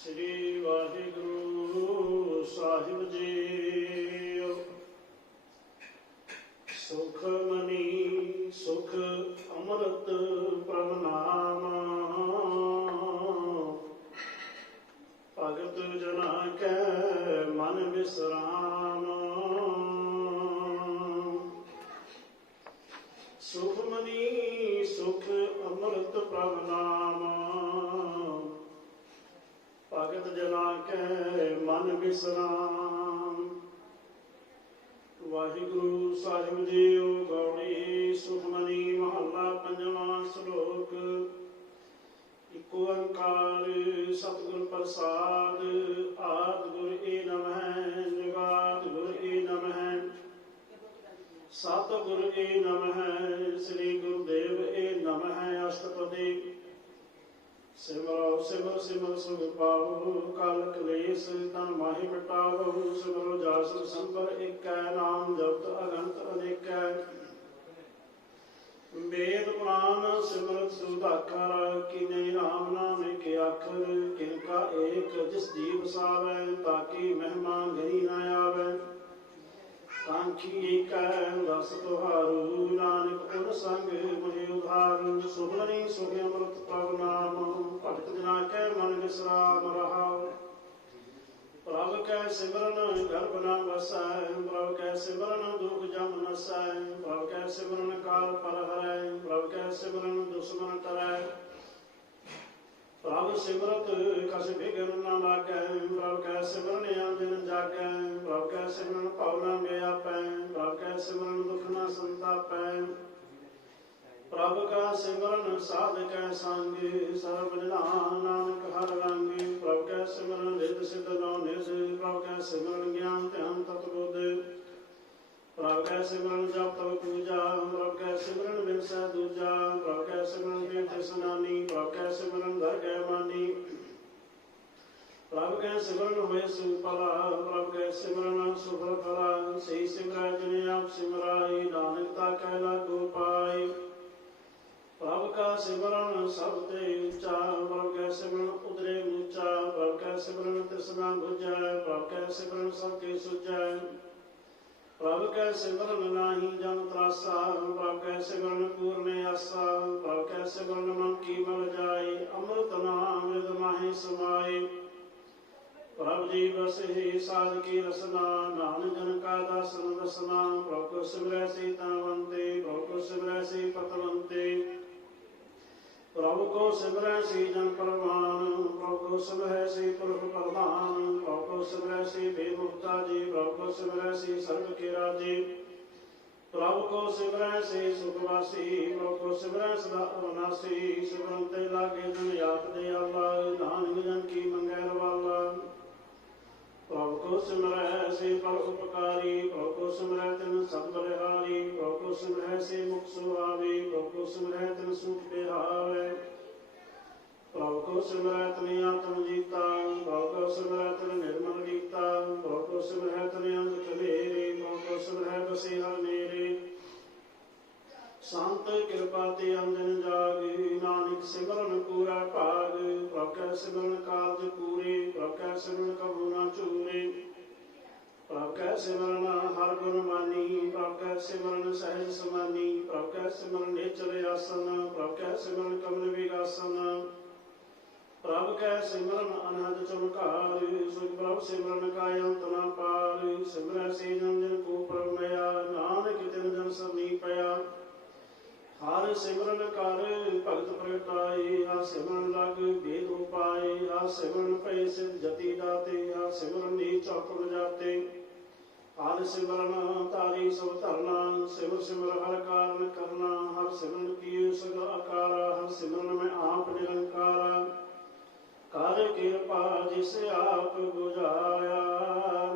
श्री वाहिगुरु साहिब जी। सुख मनी सुख अमृत प्रभ नाम, भगत जना के मन विश्राम। सुख मनी सुख अमृत प्रभ नाम, भगत जना के मन विश्राम। वाहिगुरु साहिब जी गौड़ी सुखमनी महला पंजवा श्लोक। इक ओंकार सतगुर प्रसाद, आद गुर ए नमः जुगाद गुर ए नमः, सतगुर ए नमः श्री गुरुदेव ए नमः। अष्टपदी। सिमरो सिमर सिमर सुख पाओ, काल कलेश तन माहि मिटाओ। सिमरो जास संपर एक नाम जपत अगंत अनेक। वेद पुराण सिमरत सुधाकर, किने राम नाम के अखर। किनका एक जिस जीव सावै, ताकि महिमा गही न आवे। कांखी एक दस तुहारू, नानक उन संग मुझे उधारू। सुखमनी सुख अमृत प्रभ नाम, भगत जना के मन विश्राम रहाओ। प्रभ कै सिमरन गर्भ न बसै, प्रभ कै सिमरन दुख जम नसै। प्रभ कै सिमरन काल पर हरै, प्रभ कै सिमरन दुश्मन टरै। प्रभ सिमरत कस बिघन न लागै, प्रभ कै सिमरन दिन जागै। प्रभ कै सिमरन भव न व्यापै, प्रभ कै सिमरन दुख न संतापै। प्रभ का सिमरन साध कै संग, सर्व निधान नानक हर रंग। प्रभ कै सिमरन रिद्ध सिद्ध नौ निज, प्रभ कै सिमरन ज्ञान ध्यान तत्बुद्ध। प्रभ कै सिमरन जप तप पूजा, प्रभ कै सिमरन बिनसै दूजा। प्रभ कै सिमरन तीर्थ स्नानी, प्रभ कै सिमरन धर गै मानी। प्रभ कै सिमरन होए सुफला, प्रभ कै सिमरन सुफल फला। सही सिमरै जिने आप सिमराई, नानक ताकै लागू पाई। प्रभ का सिमरन सब ते ऊंचा, प्रभ कै सिमरन उतरे ऊंचा। प्रभ कै सिमरन तृष्णा बुझै, प्रभ कै सिमरन सबके सुझै। प्रभ कै सिमरन नाही जम त्रासा, प्रभ कै सिमरन पूर्ण आसा। प्रभ कै सिमरन मन की मल जाई, अमृत नाम हृदय माहि समाई। प्रभ जी बसे साध की रसना, नानक जन का दासन दसना। प्रभ को सिमरै से तनवंते, प्रभ को सिमरै से पतवंते। प्रभु को सिमरै से जन परमान, प्रभु को सिमरै से पुरख प्रधान। प्रभु को सिमरै से बेमुक्ता जी, प्रभु को सिमरै से सर्व के राजी। प्रभु को सिमरै से सुखवासी, प्रभु को सिमरै सदा अविनाशी। सिमरन ते लागे जन यात दयाला, नानक जन की मंगै रवाला। प्रभु को सिमरै से पर उपकारी, प्रभु को सिमरै तिन सब बलिहारी। प्रभु को सिमरै से मुख सुहावे, प्रभु को सिमरै तिन सुख बिहावे। प्रभु को सिमरै तिन आत्म जीता, प्रभु को सिमरै तिन निर्मल गीता। प्रभु को सिमरै तिन अंग खलेरे, प्रभु को सिमरै बसे हर मेरे। संत कृपा ते अंजन जाग, नानक सिमरन पूरा भाग। प्रभ कै सिमरन कारज पूरे, प्रभ कै सिमरन कबू न चूरे। प्रभ कै सिमरन हर गुण मानी, प्रभ कै सिमरन सहज समानी। प्रभ कै सिमरन निचल आसन, प्रभ कै सिमरन कमल विगासन। प्रभ कै सिमरन अनहद चमकार, सुख प्रभ सिमरन का अंत न पार। सिमरै से जन जन को प्रभ मया, नानक तिन जन सरनी पया। हर सिमरन कर भगत प्रगटाई, हर सिमरन लग भेद उपाय। हर सिमरन पै सिद्ध जति दाते, हर सिमरन नीच चौपन जाते। हर सिमरन तारी सब धरना, सिमर सिमर हर कारण करना। हर सिमरन किए सद अकारा, हर सिमरन में आप निरंकारा। कर कृपा जिस आप बुझाया,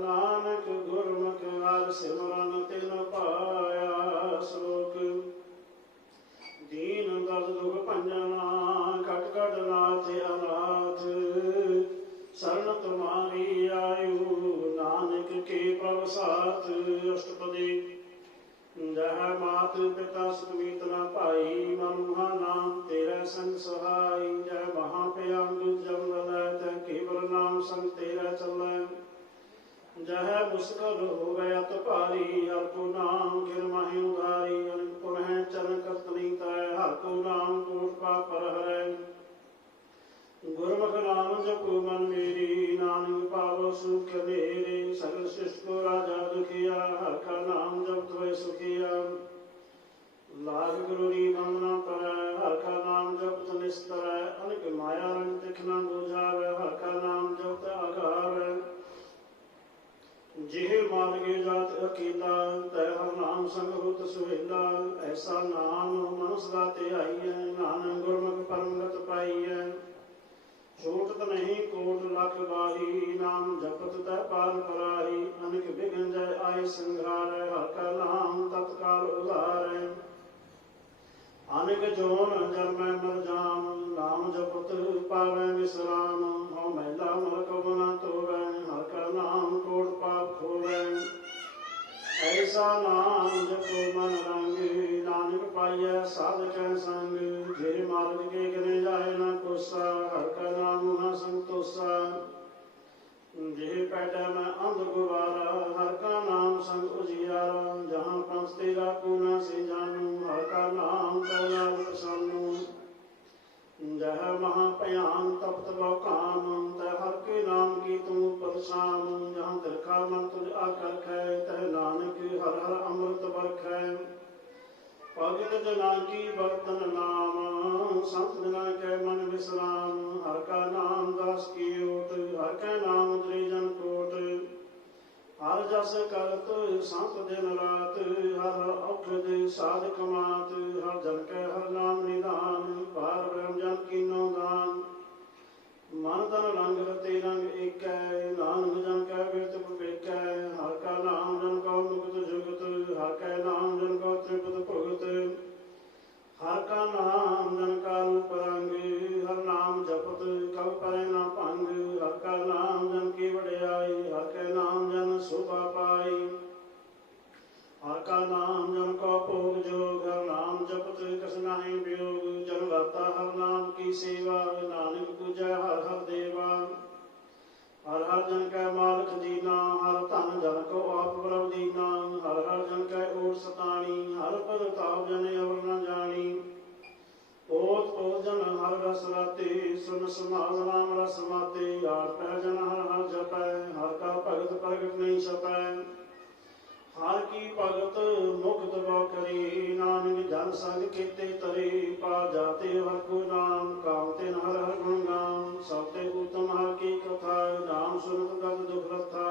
नानक गुरमुख हर सिमरन तिन पाया। श्लोक। दीन दर्द दुख भंजना, कट कट नाथ अनाथ। शरण तुम्हारी आयु, नानक के प्रभ साथ। अष्टपदी। जह मात पिता सुख मीत न पाई, मन महा नाम तेरा संग सहाय। जय महाप्रियांग जब ललैत केवल नाम संग तेरा चलै। जह मुश्किल हो गया तो भारी, हर को नाम गिर माहि उधारी। अनक पुनः चरण करतनी तय, हर को नाम कोट पाप पर हरै। गुरमुख नाम जपो मन मेरी, नानक पावो सुख मेरे। सगल सृष्टि को राजा दुखिया, हर का नाम जपत होए सुखिया। लाग गुरु री वंदना परै, हर का नाम जपत निस्तर। अनक माया रंग तिख न बुझावै, हर का नाम जपत आगावै। जिह मार्गे जात अकेला, तै हर नाम संग होत सुहेला। ऐसा नाम मनस गाते आईयै, नानक गुरमुख परमगत पाईयै। छूटत नहीं कोट लख बाही, नाम जपत तै पार पराही। अनक विघ्न जय आय संघारै, हर का नाम तत्काल उधारै। अनक जोन जन्मै मर जाम, नाम जपत पावै विश्राम। हौ मैला मर कबु न तोवै, हर का नाम कोट पाप खोवै। ऐसा नाम जपो मन रंग, नानक पाइयै साधकै संग। जे मार्ग के गिने जाए न कोसा, हर का नाम मुहा संतोषा। जे पैठै मैं अंध गुबारा, हर का नाम संग उजियारा। जहाँ पंथ तेरा पूना से जानू, हर का नाम करुणाल प्रसन्नु। जह महाभयान तपत बहु काम, तह हर के नाम की तुम पदशाम। जहाँ तिरखा मन तुझ आकर कै, तह नानक हर हर अमृत बरखै। भगत जना की बर्तन नाम, संत जना के मन विश्राम। हर का नाम दास की ओट, हर का नाम त्रिजन कोट। हर जस करत संत दिन रात, हर हर औषध साधक मात। हर जन के हर नाम निदान, पार ब्रह्म जन कीनो दान। मन तन रंग रते रंग एकै, नानक जन कै बिरत विवेकै। हर का नाम जन को मुक्त जुगत, हर का नाम जन को त्रिपत भुगत। हर का नाम जन का रूप रंग, हर नाम जपत कब परै न भंग। हर का नाम जन की वड्याई, हर का नाम जन शोभा पाई। हर का नाम जन को भोग जोग, हर नाम जपत कस नाहि वियोग। जन गाता हर नाम की सेवा, नानक पूजै हर हर देवा। हर हर जन कै मालक दीना, हर धन जन को आप प्रभ दीना। हर हर जन कै ओट सताणी, हर प्रताप जन अवर न जानी। ओत ओत जन हर रस राते, सुन समाज नाम रस माते। आठ पै जन हर हर जपै, हर का भगत प्रगट नहीं छपै। हर की भगत मुक्त बौ करी, नानक जन संग केते तरे। पा जाते हर को नाम, काम तिन हर हर गुण गाम। सबते उत्तम हर की कथा, नाम सुनत गत दुख रथा।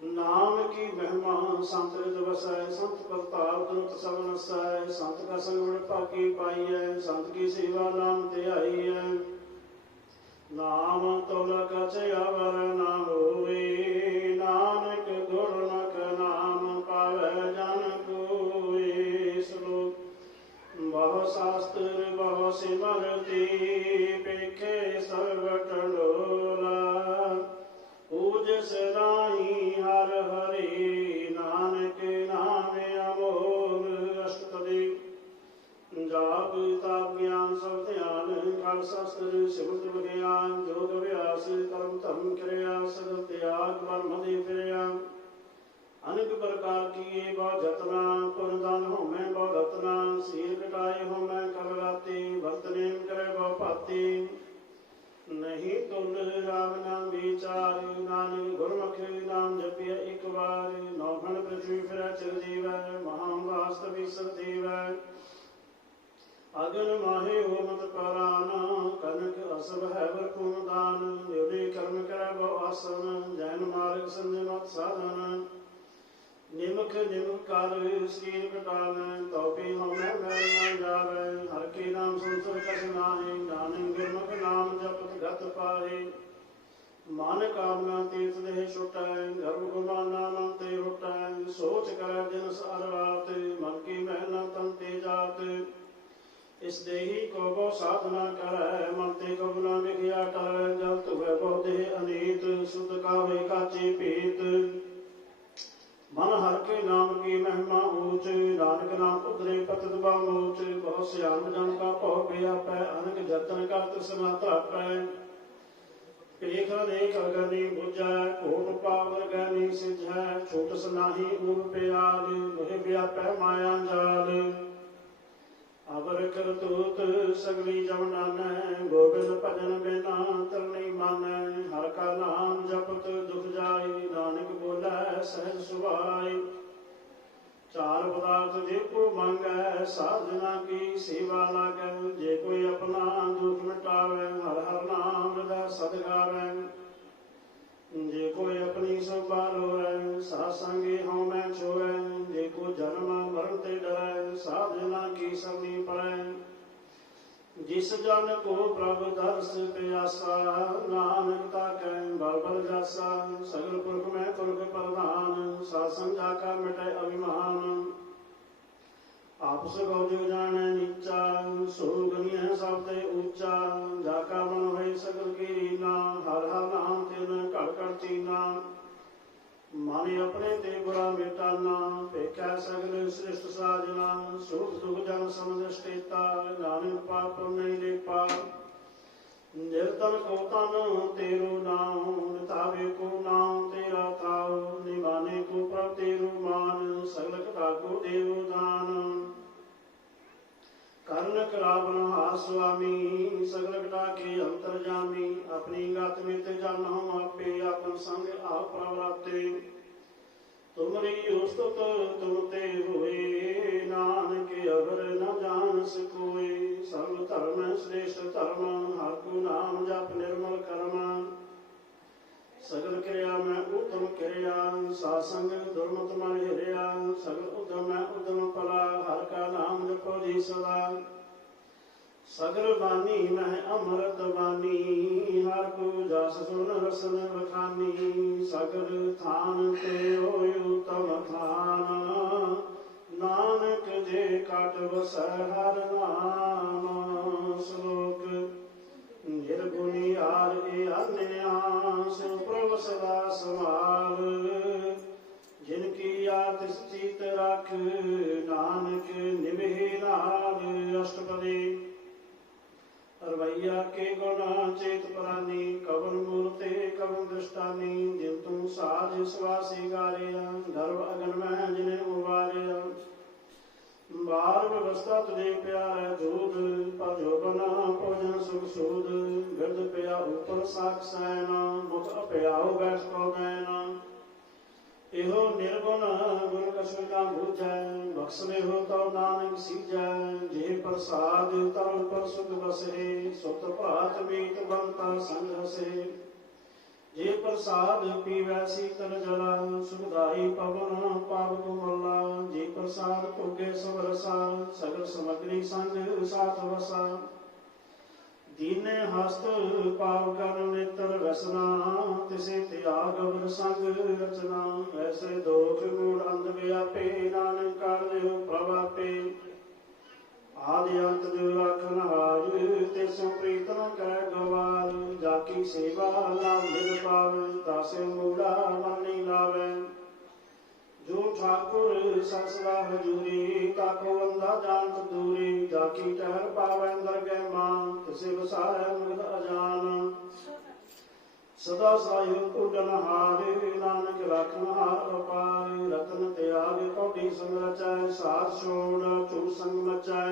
नाम की महिमा संत हृद बसै, संत प्रताप द्रुत सब नसै। संत का संग बड़ भागी पाइयै, संत की सेवा नाम ध्याइयै। नाम तोलक चयावर न होए, नानक गुरमुख नाम पावै जन कोय। श्लोक। बहु शास्त्र बहु सिमरति, पेखे सर्वट डोला। पूजस नाहि हर हरि, नानक नाम अमोल। अष्टपदी। जाप ताप ज्ञान सब ध्यान, खड़ शास्त्र सिमरत विज्ञान। जोग अभ्यास कर्म धर्म क्रिया, सगल त्याग ब्रह्म दे फिरिया। अनेक प्रकार की ये बहुत जतना, पुन दान हो मैं बहुत रतना। सील कटाए हो मैं कल राते, भक्त नेम करे बहु पाते। नहीं तुल राम नाम विचार, नानक गुरमुख नाम जपिय एक बार। नौ खंड पृथ्वी फिरै चिरजीवै, महावास्तवी सदेवै। अगन माहे हो मत पराना, कनक असभ है वर दान। योनि कर्म करे बहु आसन, जैन मार्ग संजय मत साधन। निमख निमख कर शरीर कटावै, तो भी हमें मैल न जावै। हर के नाम संसर कस नाहि, नानक गुरमुख नाम जपत गत पाहि। मन कामना तीर्थ देह छुटै, गर्भ गुमाना मन ते हुटै। सोच करे दिन सार रात, मन की मेहनत तन ते जात। इस देही को बहु साधना करै, मन ते कबु न विख्या टरै। जल तुवै बहु देह अनीत, शुद्ध कावे काची पीत। मन हर के नाम की महिमा ऊंच, नानक नाम उतरे पतित बामोच। बहु श्याम जन का भव व्यापै, अनक जतन का तृष्णा तापै। एक अनेक अगनि बुझै कोट पावर गैनी सिझै छोटस नाही ऊब प्याल मोहि व्यापै माया जाल अबर करतूत सगली जमनानै गोबिंद भजन बिना तरनी मानै हर का नाम जपत दुख जाई नानक बोलै सहज सुभाई चार पदार्थ जे को मांगै साधना की सेवा लागै जे कोई अपना दुख मिटावै हर हर नाम हृदय सद गावै जे कोई अपनी सब बालोरै सासंगी हूँ मैं छोड़ै जे को जन्म मरण ते डरै साधना की सबनी परै जिस जन को प्रभु दर्श प्यासा नानक ताकै बल बल जासा सगल पुरख में पुरख प्रधान सासंग जाका मिटै अभिमान आपस गौजो जाने नीचा सोगनिय शब्द ऊंचा जाका मन भय सगल की रीना हर हर नाम तिन कड़ कड़ चीना माने अपने ते बुरा मिटाना पेख्या सगल श्रेष्ठ साजना सुख दुख जन समदृष्टेता नानक पाप नहीं लेपा निर्तन को तन तेरो नाम नितावे को नाम तेरा ताओ निमाने को प्रभ तेरो मान सगल कथा को देव दान कर्ण करावन हार स्वामी सगल कटा के अंतर्जामी अपनी गात में ते जाना आपे अपन संग आप प्रवराते तुमरी उस्तुत तुम ते हुए नानक अवर न जान सकोए सर्व धर्म श्रेष्ठ धर्म हर को नाम जप निर्मल कर्म सगल क्रिया में उत्तम क्रिया सासंग दुर्मत मन हिरिया सगल उद्यम में उद्यम पला हर का नाम जपो जी सदा सगल बानी में अमृत बानी हर को जास सुन रसन बखानी सगल थान ते होय उत्तम थान नानक जे काट बस हर नाम श्लोक निर्गुणी आर ए अन्यास प्रभ सदा समाल जिनकी आतिश चित रख नानक निभे नाल अष्टपदी अरवैया के गुणा चेत परानी कवन मूर्ते कवन दृष्टानी जिन तुम साज स्वासी गारिया गर्भ अगन में जिन्हें उबारिया बार व्यवस्था तुझे प्यार दूध पर जो बना भोजन सुख सूद गिरद पिया ऊपर साख सैना मुख अपयाओ बैठ को नैना एहो निर्गुण गुण कसुना बुझै बख्शने हो तो नानक सीजै जे प्रसाद तरल पर सुख बसे सुत भात मीत बनता संग हसे जे प्रसाद पीवै शीतल जला सुखदाई पवन पावक मल्ला जे प्रसाद पुगे सब रसा सगल सामग्री संग साथ वसा दीने हस्त पाव कर नेत्र रसना तिसे त्याग अवर संग रचना ऐसे दोष मूढ़ अंध व्यापे नानक कर देव प्रभापे आदि अंत देव राखन हार तिसो प्रीतम कर गवार जाकी सेवा लाभ निज पावे तासे मूढ़ा मन नहीं लावे जो ठाकुर ससदा हजूरी ताको बंदा जानत दूरी जाकी टहर पावै दरगह मान तिसे बसारै मुग्ध अजान सदा सायो पूजन हारे नानक राखन हार अपार रतन त्याग कौड़ी संग रचै साथ छोड़ चूर संग मचै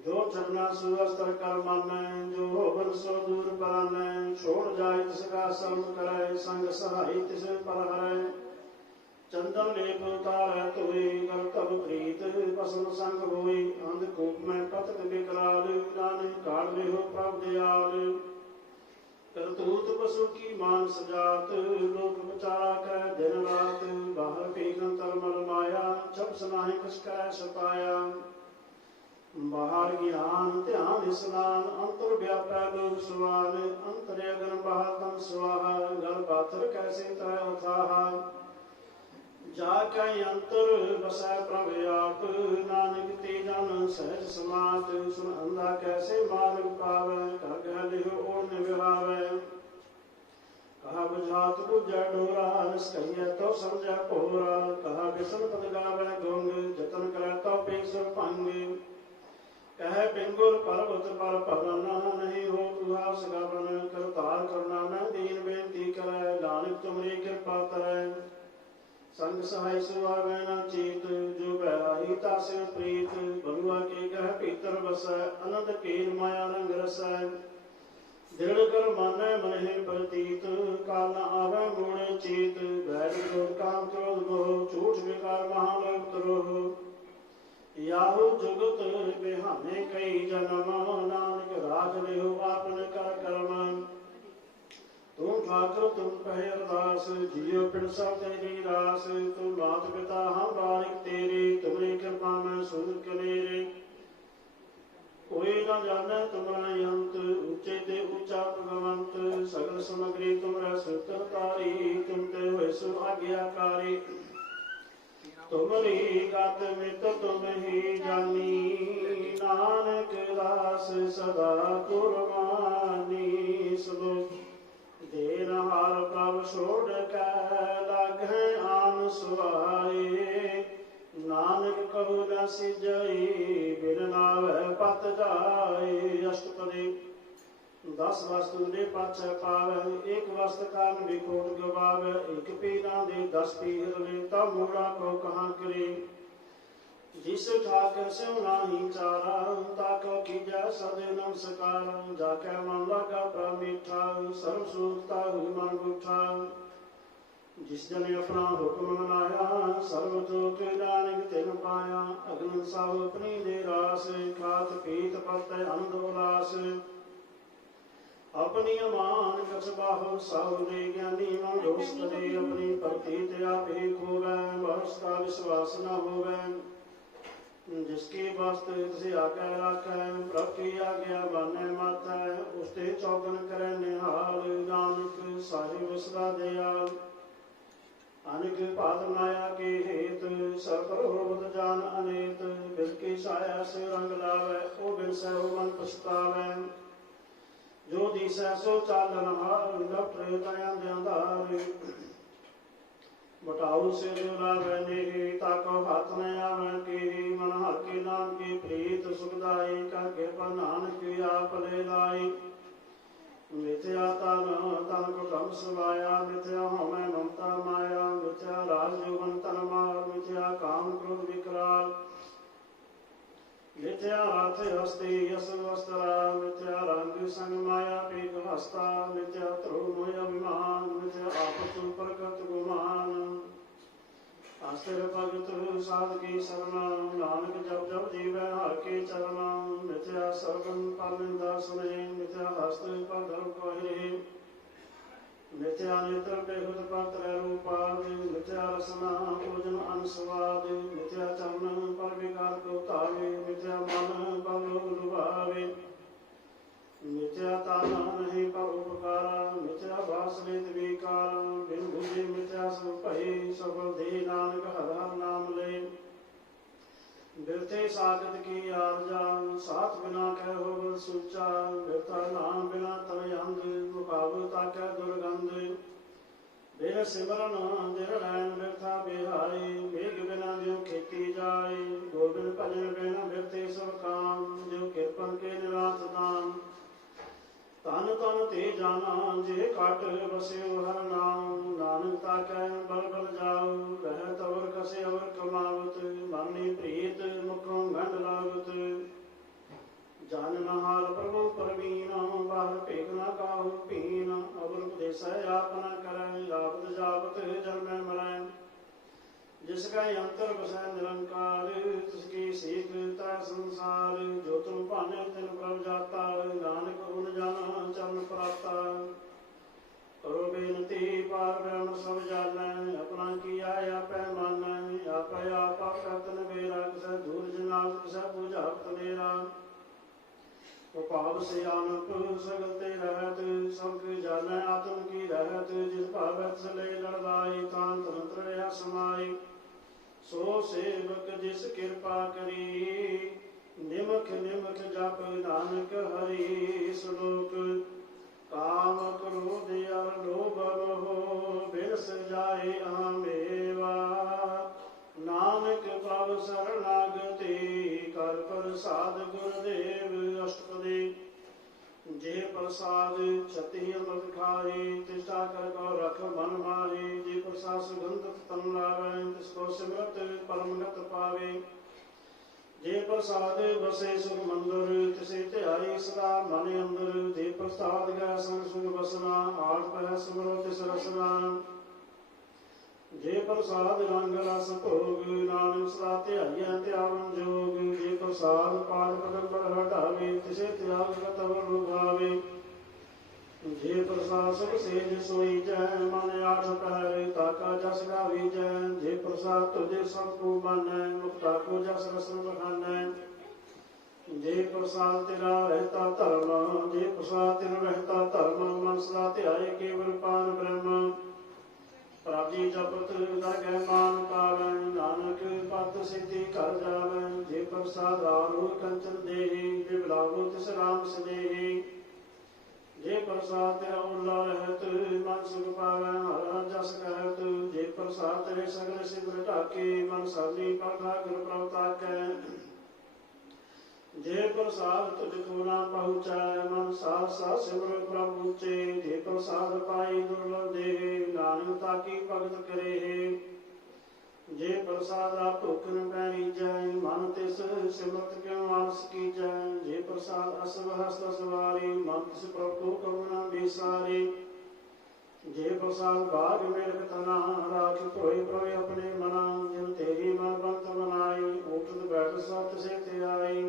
जो चरना सुअस्त्र कर मानै जो होवन सो दूर परानै छोड़ जाय तिसका शर्म करै संग सहाय तिस पर हरै चंदन लेप उतारै तुई कर तब प्रीत पसंद संग होई अंधकूप में पतक विकराल नानक काढ़ ले हो प्रभ दयाल करतूत पशु की मान सजात लोक बचारा कह दिन रात बाहर पीघन तरमल माया छप सनाहि कछ करै सपाया बाहर ज्ञान ध्यान स्नान अंतर व्यापै लोक सुवान अंतर अगन बाहर तम स्वाहा गल पात्र कैसे तय अथाहा जाकै अंतर बसै प्रभ आप नानक ते जन सहज समात सुन अंधा कैसे मार्ग पावै कर गह लिहो ओढ़ विहावै कहा बुझात बुझै डोरा रस कहिए तो समझै पोरा कहा बिसन पद गावै गोंग जतन करै तो पेसुर पंग कह पिंगुर पर्वत पर पवन नहीं हो तुहास गवन करतार करना संग सहाय सुहावे न चेत, जो बैराही तासे प्रीत। बरुआ के गह भीतर बसै, अनंत कीन माया रंग रसै। दृढ़ कर मानै मन है प्रतीत, काल न आवे मोड़े चेत। बैर क्रोध काम क्रोध मोह, झूठ विकार महालोक द्रोह। याहू जुगत बिहाने कई जन्म, नानक राख लिहो आपन कर कर्म। तुम ठाकुर तुम कहे अरदास, जियो पिण सब तेरी रास। तुम मात पिता हम बारिक तेरे, तुम्हारी कृपा में सुन कनेरे। कोई न जाने तुम्हारा अंत, ऊंचे ते ऊंचा भगवंत। सगल सामग्री तुम्हारा सूत्र तारी, तुम ते हुए सु आज्ञाकारी। तुम्हारी गात मित तुम ही जानी, नानक दास सदा कुरबानी। श्लोक देन हार प्रभ छोड़ कै, लागे आन सुहाए। नानक कहु न सिजई, बिन नावै पत जाए। अष्टपदी। 10 वस्तु ने पाछै पावै, एक वस्त कारण विकोट गवावै। एक पीना दे 10 पीर ले, तब मूड़ा को कहाँ करे। जिस ठाकर से नाही चारा, ताको कीजै सद नमस्कार। जाकै मन लगा प्रमीठा, सर्व सुखता हुई मन गुठा। जिस जन अपना हुक्म मनाया, सर्व जोग नानक तिन पाया। अग्न साहु अपनी निरास, खात पीत पत आनंद उल्लास। अपनी अमान कछ बाहु साहु दे, ज्ञानी मन दोष करे। अपनी भक्ति ते आपे खोवै, बहुस का विश्वास न होवै। जिसकी वस्त तिसे आगे राखै, प्रभ की आज्ञा मानै माथै। उसते चौगन करे निहाल, नानक साहिब सदा दयाल। अनिक पाद माया के हेत, सब करोध जान अनेत। बिन की छाया से रंग लावै, ओ बिन सहो मन पछतावै। जो दिसै सो चालन हार, लपटे तयन ध्यानधार। बटाऊ से जो लावै नेहि, ताको हाथ न आवै केहि। मन हर के नाम की प्रीत सुखदाई, करके पर नानक आप ले लाई। मिथ्या तन तन को कम सुवाया, मिथ्या होमै ममता माया। मिथ्या राज जोगन तन मार, मिथ्या काम क्रोध विकराल। मिथ्या हाथ हस्ती यश वस्त्रा, मिथ्या रंग संग माया पीक हस्ता। मिथ्या ध्रुव मोह अभिमान, मिथ्या आपत प्रकट गुमान। आस्तिर भगत साधकी शरणा, नानक जप जप जीवै हर के चरणा। मिथ्या सरगम पर निंदा सुने, मिथ्या हस्त पर धर्म कहे। मिथ्या नेत्र बेहुद पर त्रय रूपाद, मिथ्या रसना भोजन अनस्वाद। मिथ्या चरण पर विकार को तावे, मिथ्या मन पर लोभ लुभावे। मिथ्या ताना नहीं पर उपकारा, मिथ्या भाष लेत विकारा। बिन बुझे मिथ्या सब भई, सफल दे नानक हर हर नाम ले। बिरथे सागत की आरजा, साथ बिना कह होवल सुचा। बिरथा नाम बिना तन अंध, मुखावता कै दुर्गंध। बिन सिमरन दिर लैन बिरथा बिहाई, मेघ बिना जो खेती जाय। गोबिंद भजन बिना बिरथे सब काम, जो किरपन के निरात दाम। तन तन ते जाना जे काट बस्यो हर नाम। नानक ताकै बल बल जाओ, वह तवर कसे अवर कमावत। मानी प्रीत मुखों गंढ लागत। जान नहार प्रभु परवीना, बाहर पेख न काहू पीन। अवर उपदेसै आपना करै, आपत जापत जन्मै मरै। जिसका अंतर बसै निरंकार, तिसकी सीख तै संसार। जो तुम भाने तिन प्रभ जाता, नानक उन जाना चरण प्राप्ता। करो बेनती पार ब्रह्म सब जानै, अपना किया आपै मानै। आपै आपा करतन बेरा, किसै दूर जनाब किसै बुझावत मेरा। उपाव से आनप सगल ते रहत, सब जानै आत्म की रहत। जिस भावत सले लड़ाई, तान तंत्र रहा समाई। सो सेवक जिस कृपा करी, निमख निमख जप नानक हरि। श्लोक काम क्रोध अर लोभ मोह, बिरस जाए आमेवा। नानक प्रभ शरणागति, कर प्रसाद गुरुदेव। अष्टपदी। जे प्रसाद छति अमृत खाए तिष्ठा कर को रख मन मारे जे प्रसाद सुगंध तन लावे तिसको सिमरत परमगत पावे जे प्रसाद बसे सुख मंदिर तिसे ध्याई सदा मन अंदर जे प्रसाद गा संग सुख बसना आठ पह सिमरो तिस रसना जे प्रसाद रंग रस भोग नानक सदा ध्याइया त्यावन जोग जे प्रसाद पाद पदम हटावे तिसे त्याग कतवर लुभावे जे प्रसाद सुख सेज सोई जय मन आठ पहरे ताका जस गावी जय जे प्रसाद तुझे सबको मानै मुक्ता को जस रसन बखानै जे प्रसाद तेरा रहता धर्म जे प्रसाद तेरा रहता धर्म मन सदा ध्याए केवल पान ब्रह्म प्राप्ति जपत दरगह मान पावै नानक पत सिद्धि कर जावै जे प्रसाद आरूढ़ कंचन देहि बिबलावो तिस राम स्नेहि जे प्रसाद तेरा उल्ला रहत मन सुख पावै हर जस कहत जे प्रसाद तेरे सगल सिमर ढाके मन सबनी परखा गुर प्रभ ताकै जे प्रसाद तुझको ना पहुँचै मन साथ साथ सिमर प्रभु ऊँचे जे प्रसाद पाई दुर्लभ देहे नानक ताकी भगत करे जे प्रसाद आप भुखन पैरी जय मन तिस सिमरत क्यों आलस की जय जे प्रसाद असव हस्त सवारी मन तिस प्रभु करुणा बिसारी जे प्रसाद बाग मेरख तना राख प्रोय प्रोय अपने मना जिन तेरी मन बंत बनाई उठत बैठ सब तिसे ते आई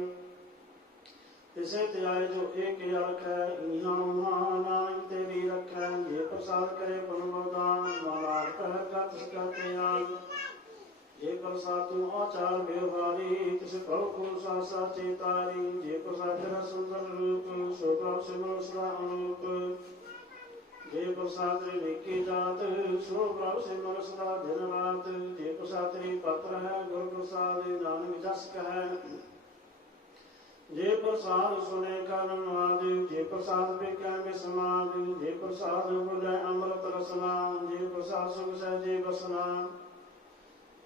तिसे त्याय जो एक रखै इहाँ उहाँ नानक तेरी रखै जे प्रसाद करे पनुदान मालार कह गत सकते आन जे प्रसाद तू आचार व्यवहारी तिस प्रभु को सासा चेतारी जे प्रसाद तेरा सुंदर रूप सो प्रभु सिमरो सदा अनुरूप जे प्रसाद तेरे लेके जात सो प्रभु सिमरो सदा दिन रात जे प्रसाद तेरी पत्र है गुरु प्रसाद नानक जस कह जे प्रसाद सुने कर्म आदि जे प्रसाद बिकै में समाध जे प्रसाद बोले अमृत रसना जे प्रसाद सुख सहजे बसना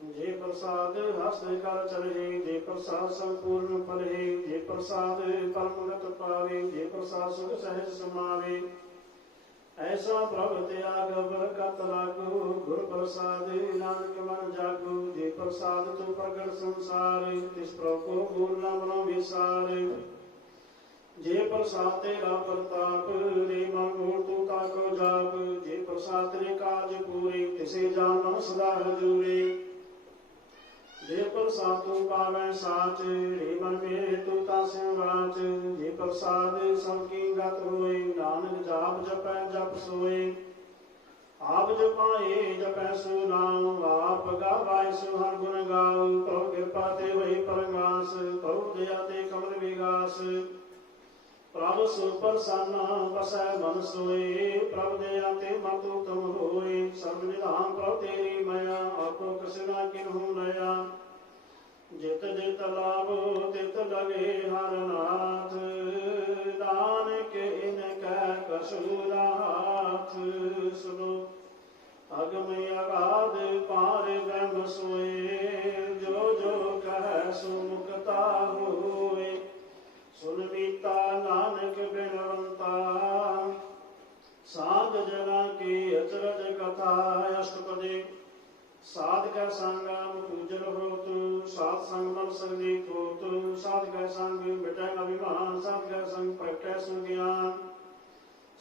जे प्रसाद हस्त कर चले जे प्रसाद संपूर्ण फले जे प्रसाद परमगत पावे जे प्रसाद सुख सहज समावे ऐसा प्रभु त्याग बरकत लागो गुर प्रसाद नानक मन जागो जे प्रसाद तू प्रगट संसार तिस प्रभु गुर नाम विसार जे प्रसाद तेरा प्रताप रे मन मूल तू ताको जाप जे प्रसाद तेरे काज पूरे तिसे जान सदा हजूरे जे प्रसाद तू पावै साच रे मन मेरे तू तासे वाच जे प्रसाद सबकी गत होए नानक जाप जपै जप सोए आप जपाए जपै सो नाम आप गावाय सो हर गुण गाओ प्रभु कृपा ते वही परगास प्रभु दया ते कमल विगास प्रभु सो प्रसन्न बसै मन सोए प्रभु दया ते मन तू तुम होए सर्व निधान प्रभु तेरी मया आपको कृष्णा किन्हू नया जित जित लाभो तित लगे हर नाथ नानक इनकै कसूरा हाथ सुनो अगम अगाध पार ब्रह्म सोए जो जो कह सो मुक्ता होए सुन मीता नानक बिनवंता साध जना की अचरज कथा अष्टपदी साध का संगम पूजन होतु साध संग मन सगली होतु साध का संग मिटै अभिमान साध का संग प्रगटै सुज्ञान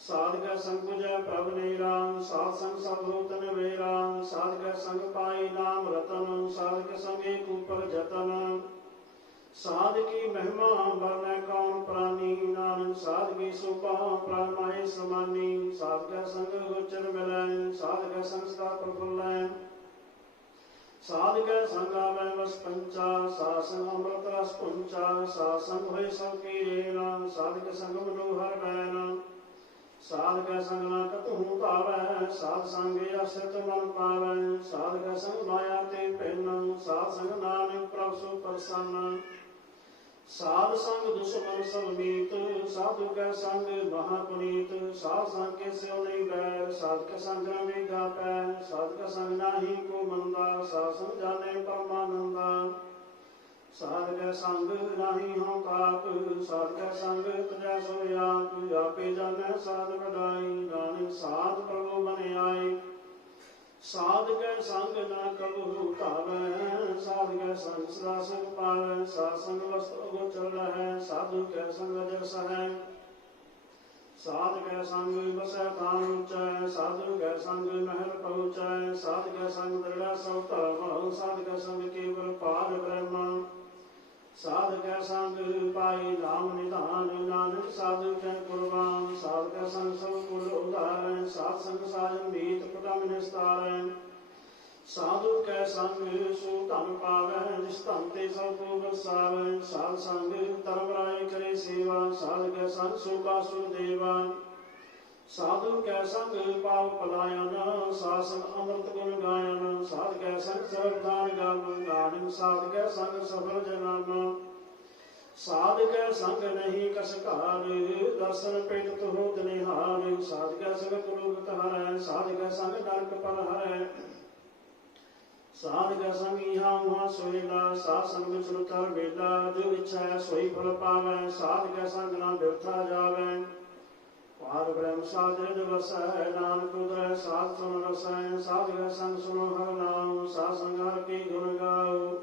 साध का संग पूजै प्रभु निरान साध संग सब होतन वेरान साध का संग पाई नाम रतन साध के संग एक ऊपर जतन साध की महिमा वर्णै कौन प्राणी नानक साध की शोभा प्राण माहे समानी साध का संग गोचर मिलै साध का संग सदा प्रफुल्लै साध के संगावे बस पंचा सासन अमृत रस पुंचा सासन होय सब की रेना साध के संग मनोहर बैना साध के संग न कतहु पावै साध संगे असत मन पावै साध के संग माया ते पहन साध संग नानक प्रभु सो प्रसन्न साध संग दुश्मन सब मीत साधु के संग महापुनीत साध संग के सेव नहीं बैर साध के संग में गा पैर साध का संग नाही को मंदा साध संग जाने परमानंदा ਸਾਧ ਕੈ ਸੰਗ ਨਾਹੀ ਹਉ ਤਾਪ, ਸਾਧ ਕੈ ਸੰਗ ਤਜੈ ਸੋਇ ਆਪ। ਆਪੇ ਜਾਣੈ ਸਾਧ ਵਡਾਈ, ਨਾਨਕ ਸਾਧ ਪ੍ਰਭੂ ਬਨਿ ਆਏ। ਸਾਧ ਕੈ ਸੰਗ ਨਾ ਕਬਹੂ ਭਾਵੈ, ਸਾਧ ਕੈ ਸੰਗ ਸਦਾ ਸੁਖ ਪਾਵੈ। ਸਾਧ ਸੰਗ ਵਸਤੁ ਅਗੋਚਰ ਰਹੈ, ਸਾਧੂ ਕੈ ਸੰਗ ਅਜਸ ਹੈ। ਸਾਧ ਕੈ ਸੰਗ ਵਸੈ ਥਾਨ ਉਚੈ, ਸਾਧੂ ਕੈ ਸੰਗ ਮਹਿਲ ਪਹੁੰਚੈ। ਸਾਧ ਕੈ ਸੰਗ ਦ੍ਰਿੜਾ ਸਭ ਧਰਮ, ਸਾਧ ਕੈ ਸੰਗ ਕੇਵਲ ਪਾਰ ਬ੍ਰਹਮ। ਸਾਧ ਕੈ ਸੰਗ ਪਾਈ ਨਾਮ ਨਿਧਾਨ, ਨਾਨਕ ਸਾਧੂ ਕੈ ਕੁਰਬਾਨ। ਸਾਧ ਕੈ ਸੰਗ ਸਭ ਕੁਲ ਉਧਾਰੈ, ਸਾਧ ਸੰਗ ਸਾਜਨ ਮੀਤ ਪਟਮ ਨਿਸਤਾਰੈ। ਸਾਧੂ ਕੈ ਸੰਗ ਸੋ ਧਨ ਪਾਵੈ, ਜਿਸ ਧਨ ਤੇ ਸਭ ਕੋ ਵਸਾਵੈ। ਸਾਧ ਸੰਗ ਧਰਮ ਰਾਏ ਕਰੇ ਸੇਵਾ, ਸਾਧ ਕੈ ਸੰਗ ਸੋ ਬਾਸੁਰ ਦੇਵਾ। ਸਾਧੂ ਕੈ ਸੰਗ ਪਾਵ ਪਲਾਇਨ, ਸਾਧ ਸੰਗ ਅੰਮ੍ਰਿਤ ਗੁਣ ਗਾਇਨ। ਸਾਧ ਕੈ ਸੰਗ ਸਰਬ ਦਾਨ ਗਮ, ਨਾਨਕ ਸਾਧ ਕੈ ਸੰਗ ਸਫਲ ਜਨਮ। ਸਾਧ ਕੈ ਸੰਗ ਨਹੀਂ ਕਸ ਘਾਰ, ਦਰਸ਼ਨ ਪੇਟ ਤੋ ਨਿਹਾਲ। ਸਾਧ ਕੈ ਸੰਗ ਕੁਲੋਕਤ ਹਰੈ, ਸਾਧ ਕੈ ਸੰਗ ਨਰਕ ਪਰ ਹਰੈ। ਸਾਧ ਕੈ ਸੰਗ ਇਹਾਂ ਉਹਾਂ ਸੋਇਲਾ, ਸਾਧ ਸੰਗ ਵਿਚਰ ਤਰ ਵੇਲਾ। ਜੋ ਇੱਛਾ ਸੋਈ ਫਲ ਪਾਵੈ, ਸਾਧ ਕੈ ਸੰਗ ਨਾ ਬਿਰਥਾ ਜਾਵੈ। ਪਾਰ ਬ੍ਰਹਮ ਸਾਧ ਰਿਦ ਵਸੈ, ਨਾਨਕ ਉਦਰੈ ਸਾਧ ਸੁਨ ਰਸੈ। ਸਾਧ ਕੈ ਸੰਗ ਸੁਨੋ ਹਰਿ ਨਾਮ, ਸਾਧ ਸੰਗ ਹਰਿ ਕੀ ਗੁਣ ਗਾਓ।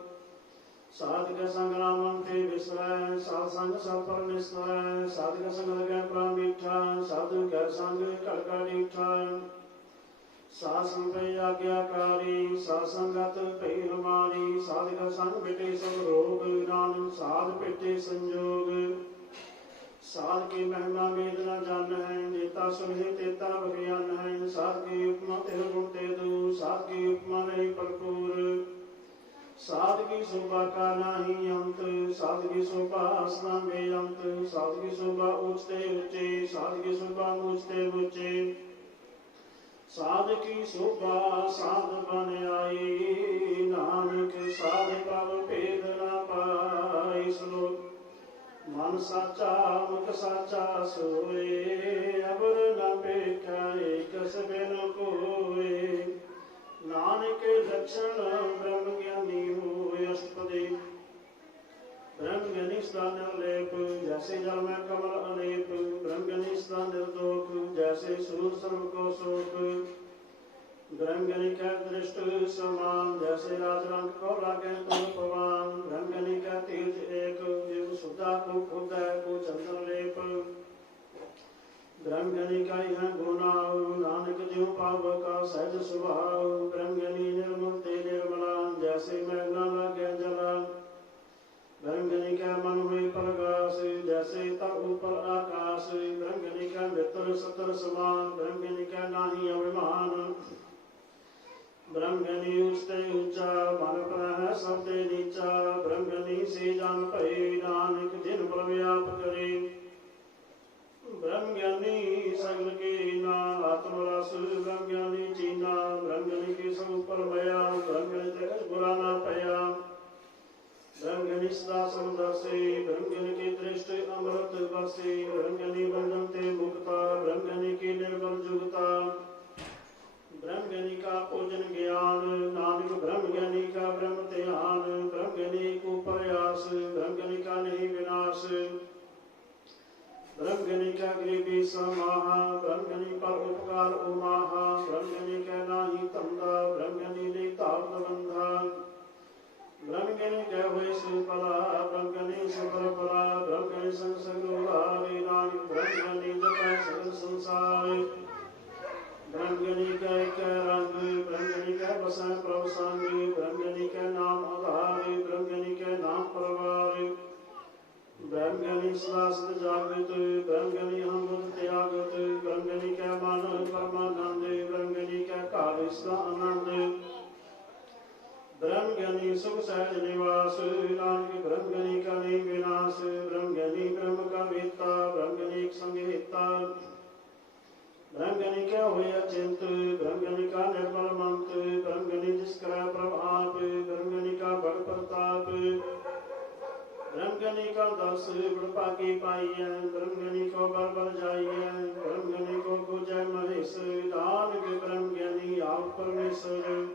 ਸਾਧ ਕੈ ਸੰਗ ਨਾਮੰ ਤੇ ਵਿਸਰੈ, ਸਾਧ ਸੰਗ ਸਭ ਪਰ ਨਿਸਰੈ। ਸਾਧ ਕੈ ਸੰਗ ਲਗੈ ਪ੍ਰਾਨ ਮੀਠਾ, ਸਾਧੂ ਕੈ ਸੰਗ ਘੜ ਘੜ ਡੀਠਾ। ਸਾਧ ਸੰਗ ਪਈ ਆਗਿਆਕਾਰੀ, ਸਾਧ ਸੰਗਤ ਪਈ ਹਮਾਰੀ। ਸਾਧ ਕੈ ਸੰਗ ਮਿਟੇ ਸਭ ਰੋਗ, ਨਾਨਕ ਸਾਧ ਭੇਟੇ ਸੰਜੋਗ। ਸਾਧ ਕੀ ਮਹਿਮਾ ਮੇਦ ਨ ਜਾਣੈ, ਜੇਤਾ ਸੁਨਹਿ ਤੇਤਾ ਬਖਿਆਨ ਹੈ। ਸਾਧ ਕੀ ਉਪਮਾ ਤਿਲ ਗੁਣ ਤੇ ਦੂ, ਸਾਧ ਕੀ ਉਪਮਾ ਨਹੀਂ ਭਰਪੂਰ। ਸਾਧ ਕੀ ਸ਼ੋਭਾ ਕਾ ਨਾਹੀ ਅੰਤ, ਸਾਧ ਕੀ ਸ਼ੋਭਾ ਅਸਨਾ ਬੇਅੰਤ। ਸਾਧ ਕੀ ਸ਼ੋਭਾ ਊਚ ਤੇ ਉੱਚੇ, ਸਾਧ ਕੀ ਸ਼ੋਭਾ ਊਚ ਤੇ ਉੱਚੇ। ਸਾਧ ਕੀ ਸ਼ੋਭਾ ਸਾਧ ਬਨ ਆਈ, ਨਾਨਕ ਸਾਧ ਪ੍ਰਭ ਭੇਦ ਨ ਪਾਈ। ਸ਼ਲੋਕ ਮਨ ਸਾਚਾ ਮੁਖ ਸਾਚਾ ਸੋਏ, ਅਵਰ ਨ ਭੇਖੈ ਏਕਸ ਬਿਨ ਕੋਏ। ਨਾਨਕ ਲਛਣ ਬ੍ਰਹਮ ਗਿਆਨੀ ਹੋਇ ਅਸ਼ਟਪਦੀ। ਬ੍ਰਹਮ ਗਿਆਨੀ ਸਦਾ ਨਿਰਲੇਪ, ਜੈਸੇ ਜਲ ਮੈਂ ਕਮਲ ਅਲੇਪ। ਬ੍ਰਹਮ ਗਿਆਨੀ ਸਦਾ ਨਿਰਦੋਖ, ਜੈਸੇ ਸੂਰ ਸਰਬ ਕੋ ਸੋਖ। ਬ੍ਰਹਮ ਗਿਆਨੀ ਕੈ ਦ੍ਰਿਸ਼ਟ ਸਮਾਨ, ਜੈਸੇ ਰਾਜ ਰੰਗ ਕੋ ਲਾਗੈ ਤੁਮ ਪਵਾਨ। ਬ੍ਰਹਮ ਗਿਆਨੀ ਕੈ ਤੀਰਥ ਏਕ, ਜਿਵ ਸੁਧਾ ਕੋ ਖੁਦੈ ਕੋ ਚੰਦਨ ਲੇਪ। ਬ੍ਰਹਮ ਗਿਆਨੀ ਕਾ ਇਹਾਂ ਗੁਨਾਉ, ਨਾਨਕ ਜਿਉ ਪਾਵ ਕਾ ਸਹਿਜ ਸੁਭਾਉ। ਬ੍ਰਹਮ ਗਿਆਨੀ ਨਿਰਮਲ ਤੇ ਨਿਰਮਲਾ, ਜੈਸੇ ਮੈਲ ਨ ਲਾਗੈ ਜਲਾ। ਬ੍ਰਹਮ ਗਿਆਨੀ ਕੈ ਮਨ ਹੋਇ ਪਰਗਾਸ, ਜੈਸੇ ਤਰ ਉਪਰ ਆਕਾਸ। ਬ੍ਰਹਮ ਗਿਆਨੀ ਕੈ ਮਿੱਤਰ ਸਤਰ ਸਮਾਨ, ਬ੍ਰਹਮ ਗਿਆਨੀ ਕੈ ਨਾਹੀ ਅਭਿਮਾਨ। ਬ੍ਰਹਮ ਗਿਆਨੀ ਊਚ ਤੇ ਊਚਾ, ਮਨ ਪ੍ਰਹਿ ਸਭ ਤੇ ਨੀਚਾ। ਬ੍ਰਹਮ ਗਿਆਨੀ ਸੇ ਜਨ ਭਏ, ਨਾਨਕ ਜਿਨ ਪ੍ਰਭ ਆਪ ਕਰੇ। ਬ੍ਰਹਮ ਗਿਆਨੀ ਸਗਲ ਕੇ ਨਾ, ਆਤਮ ਰਸ ਬ੍ਰਹਮ ਗਿਆਨੀ ਚੀਨਾ। ਬ੍ਰਹਮ ਗਿਆਨੀ ਕੇ ਸਭ ਉਪਰ ਮਇਆ, ਬ੍ਰਹਮ ਗਿਆਨੀ ਤੇ ਕਛ ਬੁਰਾ ਨਾ ਪਇਆ। ਬ੍ਰਹਮ ਗਿਆਨੀ ਸਦਾ ਸਮਦਰਸੀ, ਬ੍ਰਹਮ ਗਿਆਨੀ ਕੀ ਦ੍ਰਿਸ਼ਟ ਅੰਮ੍ਰਿਤ ਵਰਸੀ। ਬ੍ਰਹਮ ਗਿਆਨੀ ਬੰਧਨ ਤੇ ਮੁਕਤਾ, ਬ੍ਰਹਮ ਗਿਆਨੀ ਕੀ ਨਿਰਮਲ ਜੁਗਤਾ। ਬ੍ਰਹਮ ਗਿਆਨੀ ਕਾ ਭੋਜਨ ਗਿਆਨ, ਨਾਨਕ ਬ੍ਰਹਮ ਗਿਆਨੀ ਕਾ ਬ੍ਰਹਮ ਧਿਆਨ। ਬ੍ਰਹਮ ਗਿਆਨੀ ਕੋ ਪ੍ਰਯਾਸ, ਬ੍ਰਹਮ ਗਿਆਨੀ ਕਾ ਨਹੀਂ ਵਿਨਾਸ਼। ਬ੍ਰਹਮ ਗਿਆਨੀ ਕੈ ਗਰੀਬੀ ਸਮਾਹਾ, ਬ੍ਰਹਮ ਗਿਆਨੀ ਪਰ ਉਪਕਾਰ ਉਮਾਹਾ। ਬ੍ਰਹਮ ਗਿਆਨੀ ਕੈ ਨਾਹੀ ਧੰਦਾ, ਬ੍ਰਹਮ ਗਿਆਨੀ ਲਈ ਧਾਵਤ ਬੰਧਾ। ਬ੍ਰਹਮ ਗਿਆਨੀ ਕੈ ਹੋਇ ਸੁਫਲਾ, ਬ੍ਰਹਮ ਗਿਆਨੀ ਸਫਲ ਫਲਾ। ਬ੍ਰਹਮ ਗਿਆਨੀ ਸੰਗ ਸਗਲ ਉਧਾਰੇ, ਨਾਨਕ ਬ੍ਰਹਮ ਗਿਆਨੀ ਜਪੈ ਸਗਲ ਸੰਸਾਰ। ਬ੍ਰਹਮ ਗਿਆਨੀ ਕੈ ਏਕੈ ਰੰਗ, ਬ੍ਰਹਮ ਗਿਆਨੀ ਕੈ ਬਸੈ ਪ੍ਰਭ ਸੰਗ। ਬ੍ਰਹਮ ਗਿਆਨੀ ਕੈ ਨਾਮ ਆਧਾਰ, ਬ੍ਰਹਮ ਗਿਆਨੀ ਕੈ ਨਾਮ ਪਰਵਾਰ। ਬ੍ਰਹਮ ਗਿਆਨੀ ਸਦਾ ਸਤ ਜਾਗ੍ਰਿਤ, ਬ੍ਰਹਮ ਗਿਆਨੀ ਅਹੰਭੂਤ ਤਿਆਗਤ। ਬ੍ਰਹਮ ਗਿਆਨੀ ਕੈ ਮਨ ਪਰਮਾਨੰਦ, ਬ੍ਰਹਮ ਗਿਆਨੀ ਕੈ ਘਰ ਸਦਾ ਆਨੰਦ। ਬ੍ਰਹਮ ਗਿਆਨੀ ਸੁਖ ਸਹਿਜ ਨਿਵਾਸ, ਨਾਨਕ ਬ੍ਰਹਮ ਗਿਆਨੀ ਕਾ ਨਹੀਂ ਵਿਨਾਸ਼। ਬ੍ਰਹਮ ਗਿਆਨੀ ਬ੍ਰਹਮ ਕਾ ਵੇਤਾ, ਬ੍ਰਹਮ ਗਿਆਨੀ ਇਕ ਸੰਗ ਹਿਤਾ। ਬ੍ਰਹਮ ਗਿਆਨੀ ਕੈ ਹੋਇ ਅਚਿੰਤ, ਬ੍ਰਹਮ ਗਿਆਨੀ ਕਾ ਨਿਰਮਲ ਮੰਤ। ਬ੍ਰਹਮ ਗਿਆਨੀ ਜਿਸ ਕਰੈ ਪ੍ਰਭ ਆਪ, ਬ੍ਰਹਮ ਗਿਆਨੀ ਕਾ ਬੜ ਪ੍ਰਤਾਪ। ਬ੍ਰਹਮ ਗਿਆਨੀ ਕਾ ਦਸ ਗੁਣ ਭਾਗੀ ਪਾਈਐ, ਬ੍ਰਹਮ ਗਿਆਨੀ ਕੋ ਬਲ ਬਲ ਜਾਈਐ। ਬ੍ਰਹਮ ਗਿਆਨੀ ਕੋ ਬੁਝੈ ਮਹੇਸ਼, ਨਾਨਕ ਬ੍ਰਹਮ ਗਿਆਨੀ ਆਪ ਪਰਮੇਸ਼ਰ।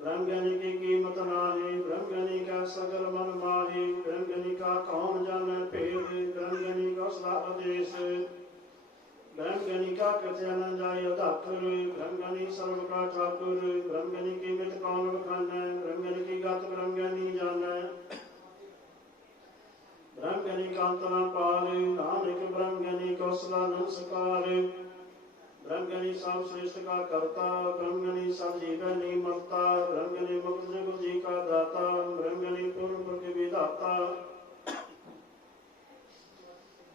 ब्रह्म ज्ञानी की कीमत नाही, ब्रह्म ज्ञानी का सगल मन माही, ब्रह्म ज्ञानी का कौन जाने भेद, ब्रह्म ज्ञानी का सदा आदेश, ब्रह्म ज्ञानी का कृत्य न जाय दाखुर, ब्रह्म ज्ञानी सर्व का ठाकुर, ब्रह्म ज्ञानी की मित कौन बखानै, ब्रह्म ज्ञानी की गत ब्रह्म ज्ञानी जानै, ब्रह्म ज्ञानी का अंत न पार, नानक ब्रह्म ज्ञानी को सदा नमस्कार, ब्रह्म ज्ञानी सब श्रेष्ठ का करता, ब्रह्म ज्ञानी सब जीव नहीं मरता, ब्रह्म ज्ञानी मुक्त जगत जी का दाता, ब्रह्म ज्ञानी पूर्ण पुरख विधाता,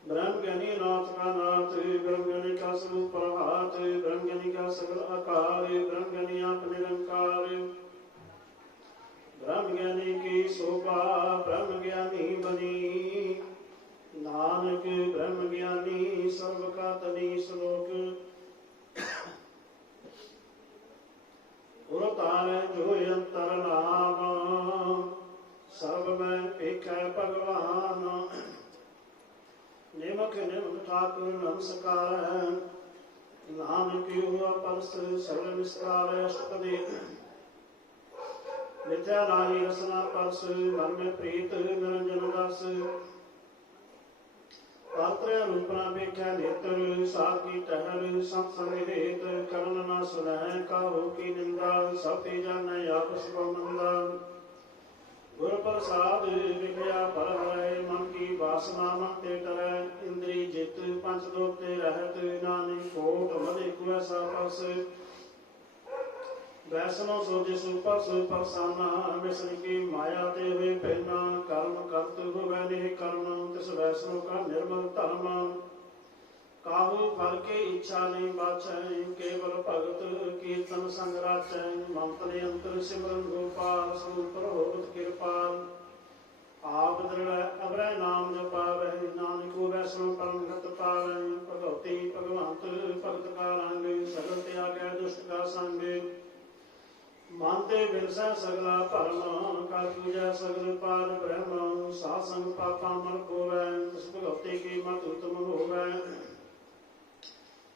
ब्रह्म ज्ञानी नाथ का नाथ, ब्रह्म ज्ञानी का स्वरूप प्रभात, ब्रह्म ज्ञानी का सगल आकार, ब्रह्म ज्ञानी आप निरंकार, ब्रह्म ज्ञानी की शोभा ब्रह्म ज्ञानी बनी, नानक ब्रह्म ज्ञानी सर्व का तनी श्लोक, उरतारे जो अंतर नाम, सर्व में एक है भगवान, निमक निमक ठाकुर नमस्कार, नानक हुआ परस सर्व विस्तार अष्टपदी, नित्या नारी रसना परस, मन में प्रीत निरंजन रस, पात्र रूपना बेख्या नेत्र, साध की टहल सत्संग हेत, करण न सुनह काहू की निंदा, सब ते जानै आपस को मंदा, गुर प्रसाद विखया पर हरै, मन की वासना मन ते टरै, इंद्री जित पंच दोष ते रहत, नानक कोट मधे कुऐसा पस, वैष्णव सो जिसु परस परसाना, मिश्र की माया ते हुए पहना, कर्म करत हुए निह कर्म, तिस वैष्णव का निर्मल धर्म, काहू फल के इच्छा नहीं बाछै, केवल भगत कीर्तन संग राचै, मंत्र यंत्र सिमरन गोपाल, स्वरूप होत कृपाल, आप दृढ़ अभय नाम जपावै, नानक वैष्णव परम गत पावै, भगवती भगवंत भगत का रंग, सगल त्यागै दुष्ट का संग, मानते बिरसा सगला परम, कर पूजा सगल पार ब्रह्म, सासंग पापा मन खोवै, भगवती की मत उत्तम होवै,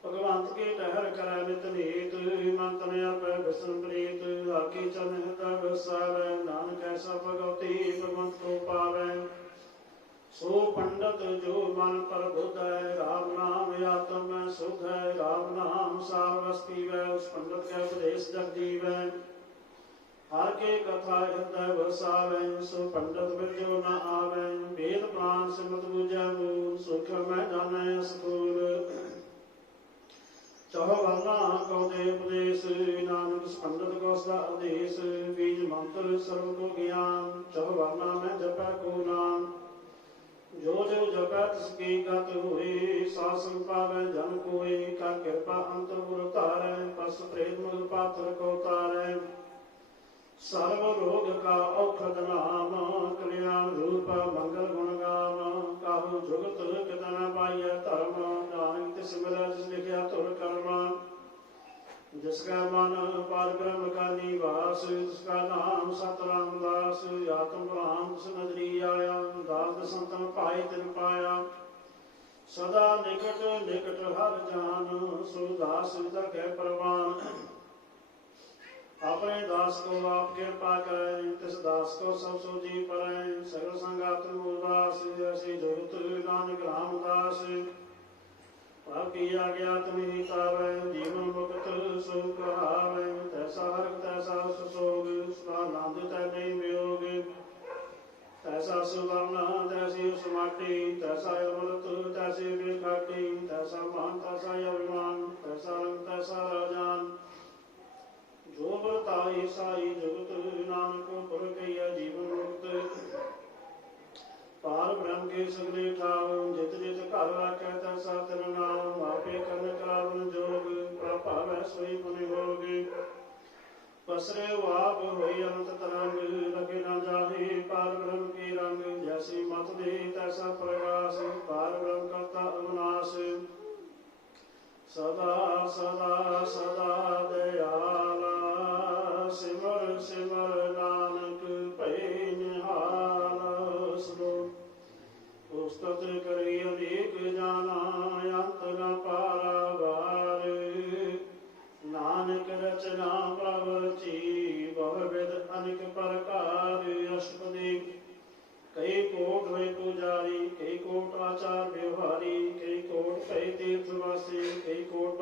भगवंत के टहर करै नित नीत, मन तन अर्पै बिसन प्रीत, आके चरण हृदय बसावै, नानक ऐसा भगवती भगवंत को पावै, सो पंडित जो मन पर बुध है, राम नाम आत्म में शुद्ध है, राम नाम सार रस पीवै, उस पंडित के उपदेश जग जीवै, हर के कथा हृदय बसावै, सो पंडित विद्यो न आवै, वेद पुराण सिमरत बूझै मूल, सुख में जानै स्थूल, चौवर्णा को दे उपदेश, नानक पंडित को सदा आदेश, बीज मंत्र सर्व को ज्ञान, चौवर्णा में जपै को नाम, जो जो जपै तिसकी गत होए, सासन पावै जन कोय, कर कृपा अंतर गुर तारै, पस प्रेत मुल पात्र को तारै, सर्व रोग का औषध नाम, कल्याण रूप मंगल गुण गाम, काहू जुगत कितना पाइय धर्म, नानक तिस मिलै जिस लिखिया तुर कर्म, जिसका मन पर ब्रह्म का निवास, जिसका नाम सत रामदास, आत्म ब्रह्म तिस नजरी आया, दास संतन पाए तिन पाया, सदा निकट निकट हर जान, सो दास तकै प्रवान, अपने दास को आप कृपा करें, तिस दास को सब सो जी परें, सगल संगात उदास, ऐसे जुगत नानक रामदास, आपकी आज्ञा तुम्हें तावै, जीवन मुक्त सुख हावै, तैसा हर तैसा सुसोग, स्वानंद तै नहीं वियोग, तैसा सुवर्ण तैसी सुमाटी, तैसा अमृत तैसी बिरखाटी, तैसा मान तैसा अभिमान, तैसा रंग तैसा राजान, जो बरताई साई जुगत, नानक पुर कहिया जीवन मुक्त, पार ब्रह्म के सगले ठाव, जित जित घर राखै तैसा तिर नाम, आपे करन करावन जोग, प्रभावै सोई पुनि भोग, पसरे आप होई अनंत तरंग, लगे न जाहे पार ब्रह्म के रंग, जैसी मत दे तैसा प्रकाश, पार ब्रह्म करता अविनाश, सदा सदा सदा दयाला, सिमर सिमर नानक भय निहाल, श्लोक उस्तत करी अनेक जाना, अंत न पारावार, नानक रचना प्रवची बहु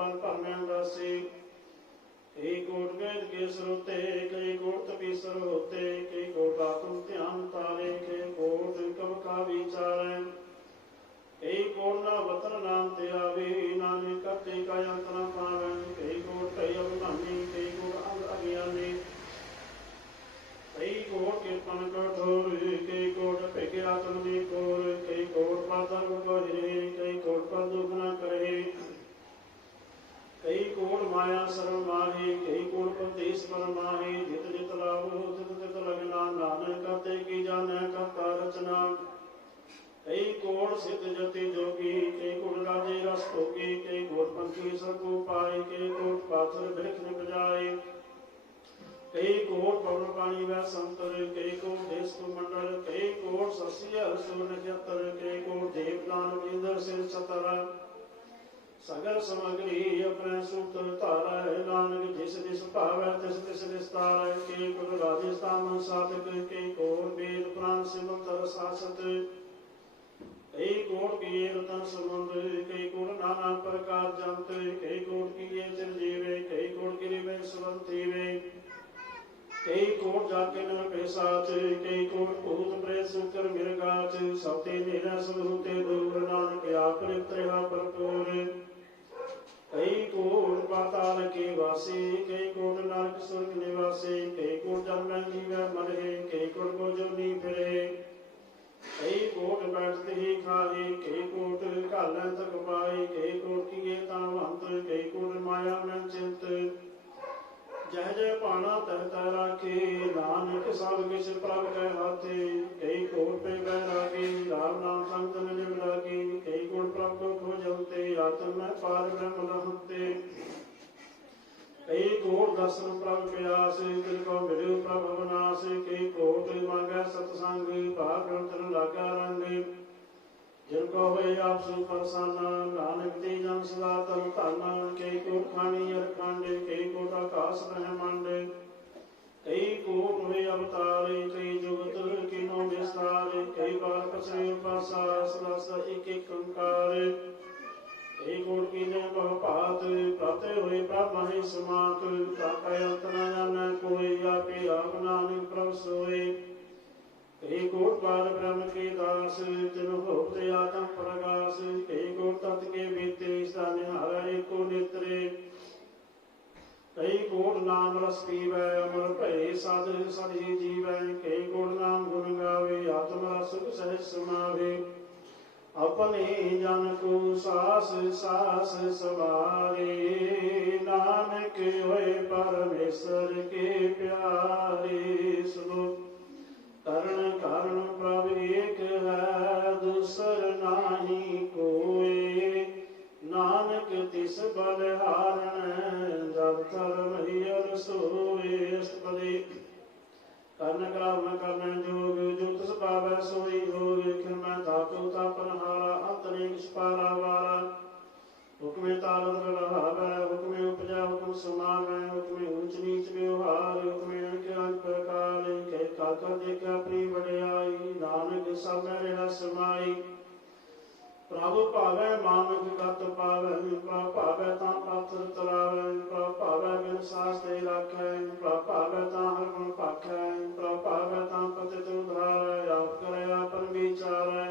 पाल भरमें दासी। कई कोट वेद के स्रोते, कई कोट तपीसर होते, कई कोट आत्म ध्यान तारे, कई कोट कब का विचारे, कई कोट ना वतन नाम ते आवे, नानक करते का अंत न पावे। कई कोट कई अभिमानी, कई कोट अंग अज्ञानी, कई कोट कीर्तन कठोर, कई कोट पेके आत्म निकोर, कई कोट पर धर्म गहिरे, कई कोट पर दुख न करे, कई कोट माया सर्व माहे, कई कोट प्रदेश पर माहे। जित जित लाभो तित तित लगना, नानक करते की जाने करता रचना। कई कोट सिद्ध जति जोगी, कई कोट राजे रस भोगी, कई कोट पंथी सबको पाए, कई कोट पाथर वृक्ष निप जाए, कई कोट पवन पानी वह संतर, कई कोट देश को मंडल, कई कोट शशि हर्षो नक्षत्र, कई कोट देव दानव इंद्र से सतर। सगर समग्री अपने सूत्र तारा है, नानक जिस दिस पावै तिस तिस विस्तार। कई कोट राजस्थान साधक, कई कोट वेद पुराण सिमंतर शासत, कई कोट किए रतन समुद्र, कई कोट नाना प्रकार जंत, कई कोट किए चिरंजीवे, कई कोट गिरि में सुवंतीवे, कई कोट जाके नर पैसाच, कई कोट भूत प्रेत सुकर मिर्गाच। सबते निरा सुधूते दूर, नानक आप त्रिहा भरपूर। कई कोट पाताल के वासी, कई कोट नरक स्वर्ग निवासी, कई कोट जन्म जीव मरे, कई कोट को जो नी फिरे, कई कोट बैठते ही खाए, कई कोट कालें तक पाए, कई कोट किए तावंत, कई कोट माया में चिंत। जह जय पाना तह तह राखे, नानक सब किछ प्रभ कै हाथे। कई कोट पे बैरागी, राम नाम संग तन निव लागी, कई कोट प्रभ को खोजते, आत्म में पार ब्रह्म रहते। कई कोट दर्शन प्रभ प्यास, तिल को मिलु प्रभ अवनाश, कई कोट मांगे सतसंग, पार ब्रह्म तन लागा रंग। जिनको हुए आप सुप्रसन्न, नानक दी जन सदा तन धन। कई कोट खानी अरखंड, कई कोट आकाश ब्रह्मांड, कई कोट हुए अवतार, कई जुगत किनो विस्तार। कई बार पसरे पासा, सदा एक एक ओंकार, कई कोट कीने बहुपात, प्राते हुए ब्रह्म ही समात। ताका अंत न जाने कोई, आपे आप नानक प्रभ सोए। कई कोट बाल ब्रह्म के दास, तिन होते आत्म प्रकाश। कई कोट तत् के बीते, निहारा एको नेत्रे, कई कोट नाम रस पीवै, अमर भय साध सद ही जीवै। कई कोट नाम गुण गावे, आत्म रस सहज समावे। अपने जन को सास सास सवारे, नानक होए परमेश्वर के प्यारे। सुनो करण कारण प्रभ एक है, दूसर नाही कोई, नानक तिस बलिहारण, जब धर्म हियर सोए। अष्टपदी कर्ण कराव न करन जोग, जो तिस पावै सोई भोग। खिन धातु तापनहारा, अंतरिक पारा वारा। हुक्मे तारत रहावै, हुक्मे उपजा हुक्म समावै। हुक्मे ऊंच नीच व्यवहार, हुक्मे अनक प्रकार। कह काकर देखा अपनी वड्याई, नानक सब में रहा समाई। प्रभु भावै मानुख गत पावै, प्रभ भावै तां पात्र तरावै। प्रभ भावै बिन सास ते राखै, प्रभ भावै तां हर गुण भाखै। प्रभ भावै तां पतित उधारै, आप करै आपन विचारै।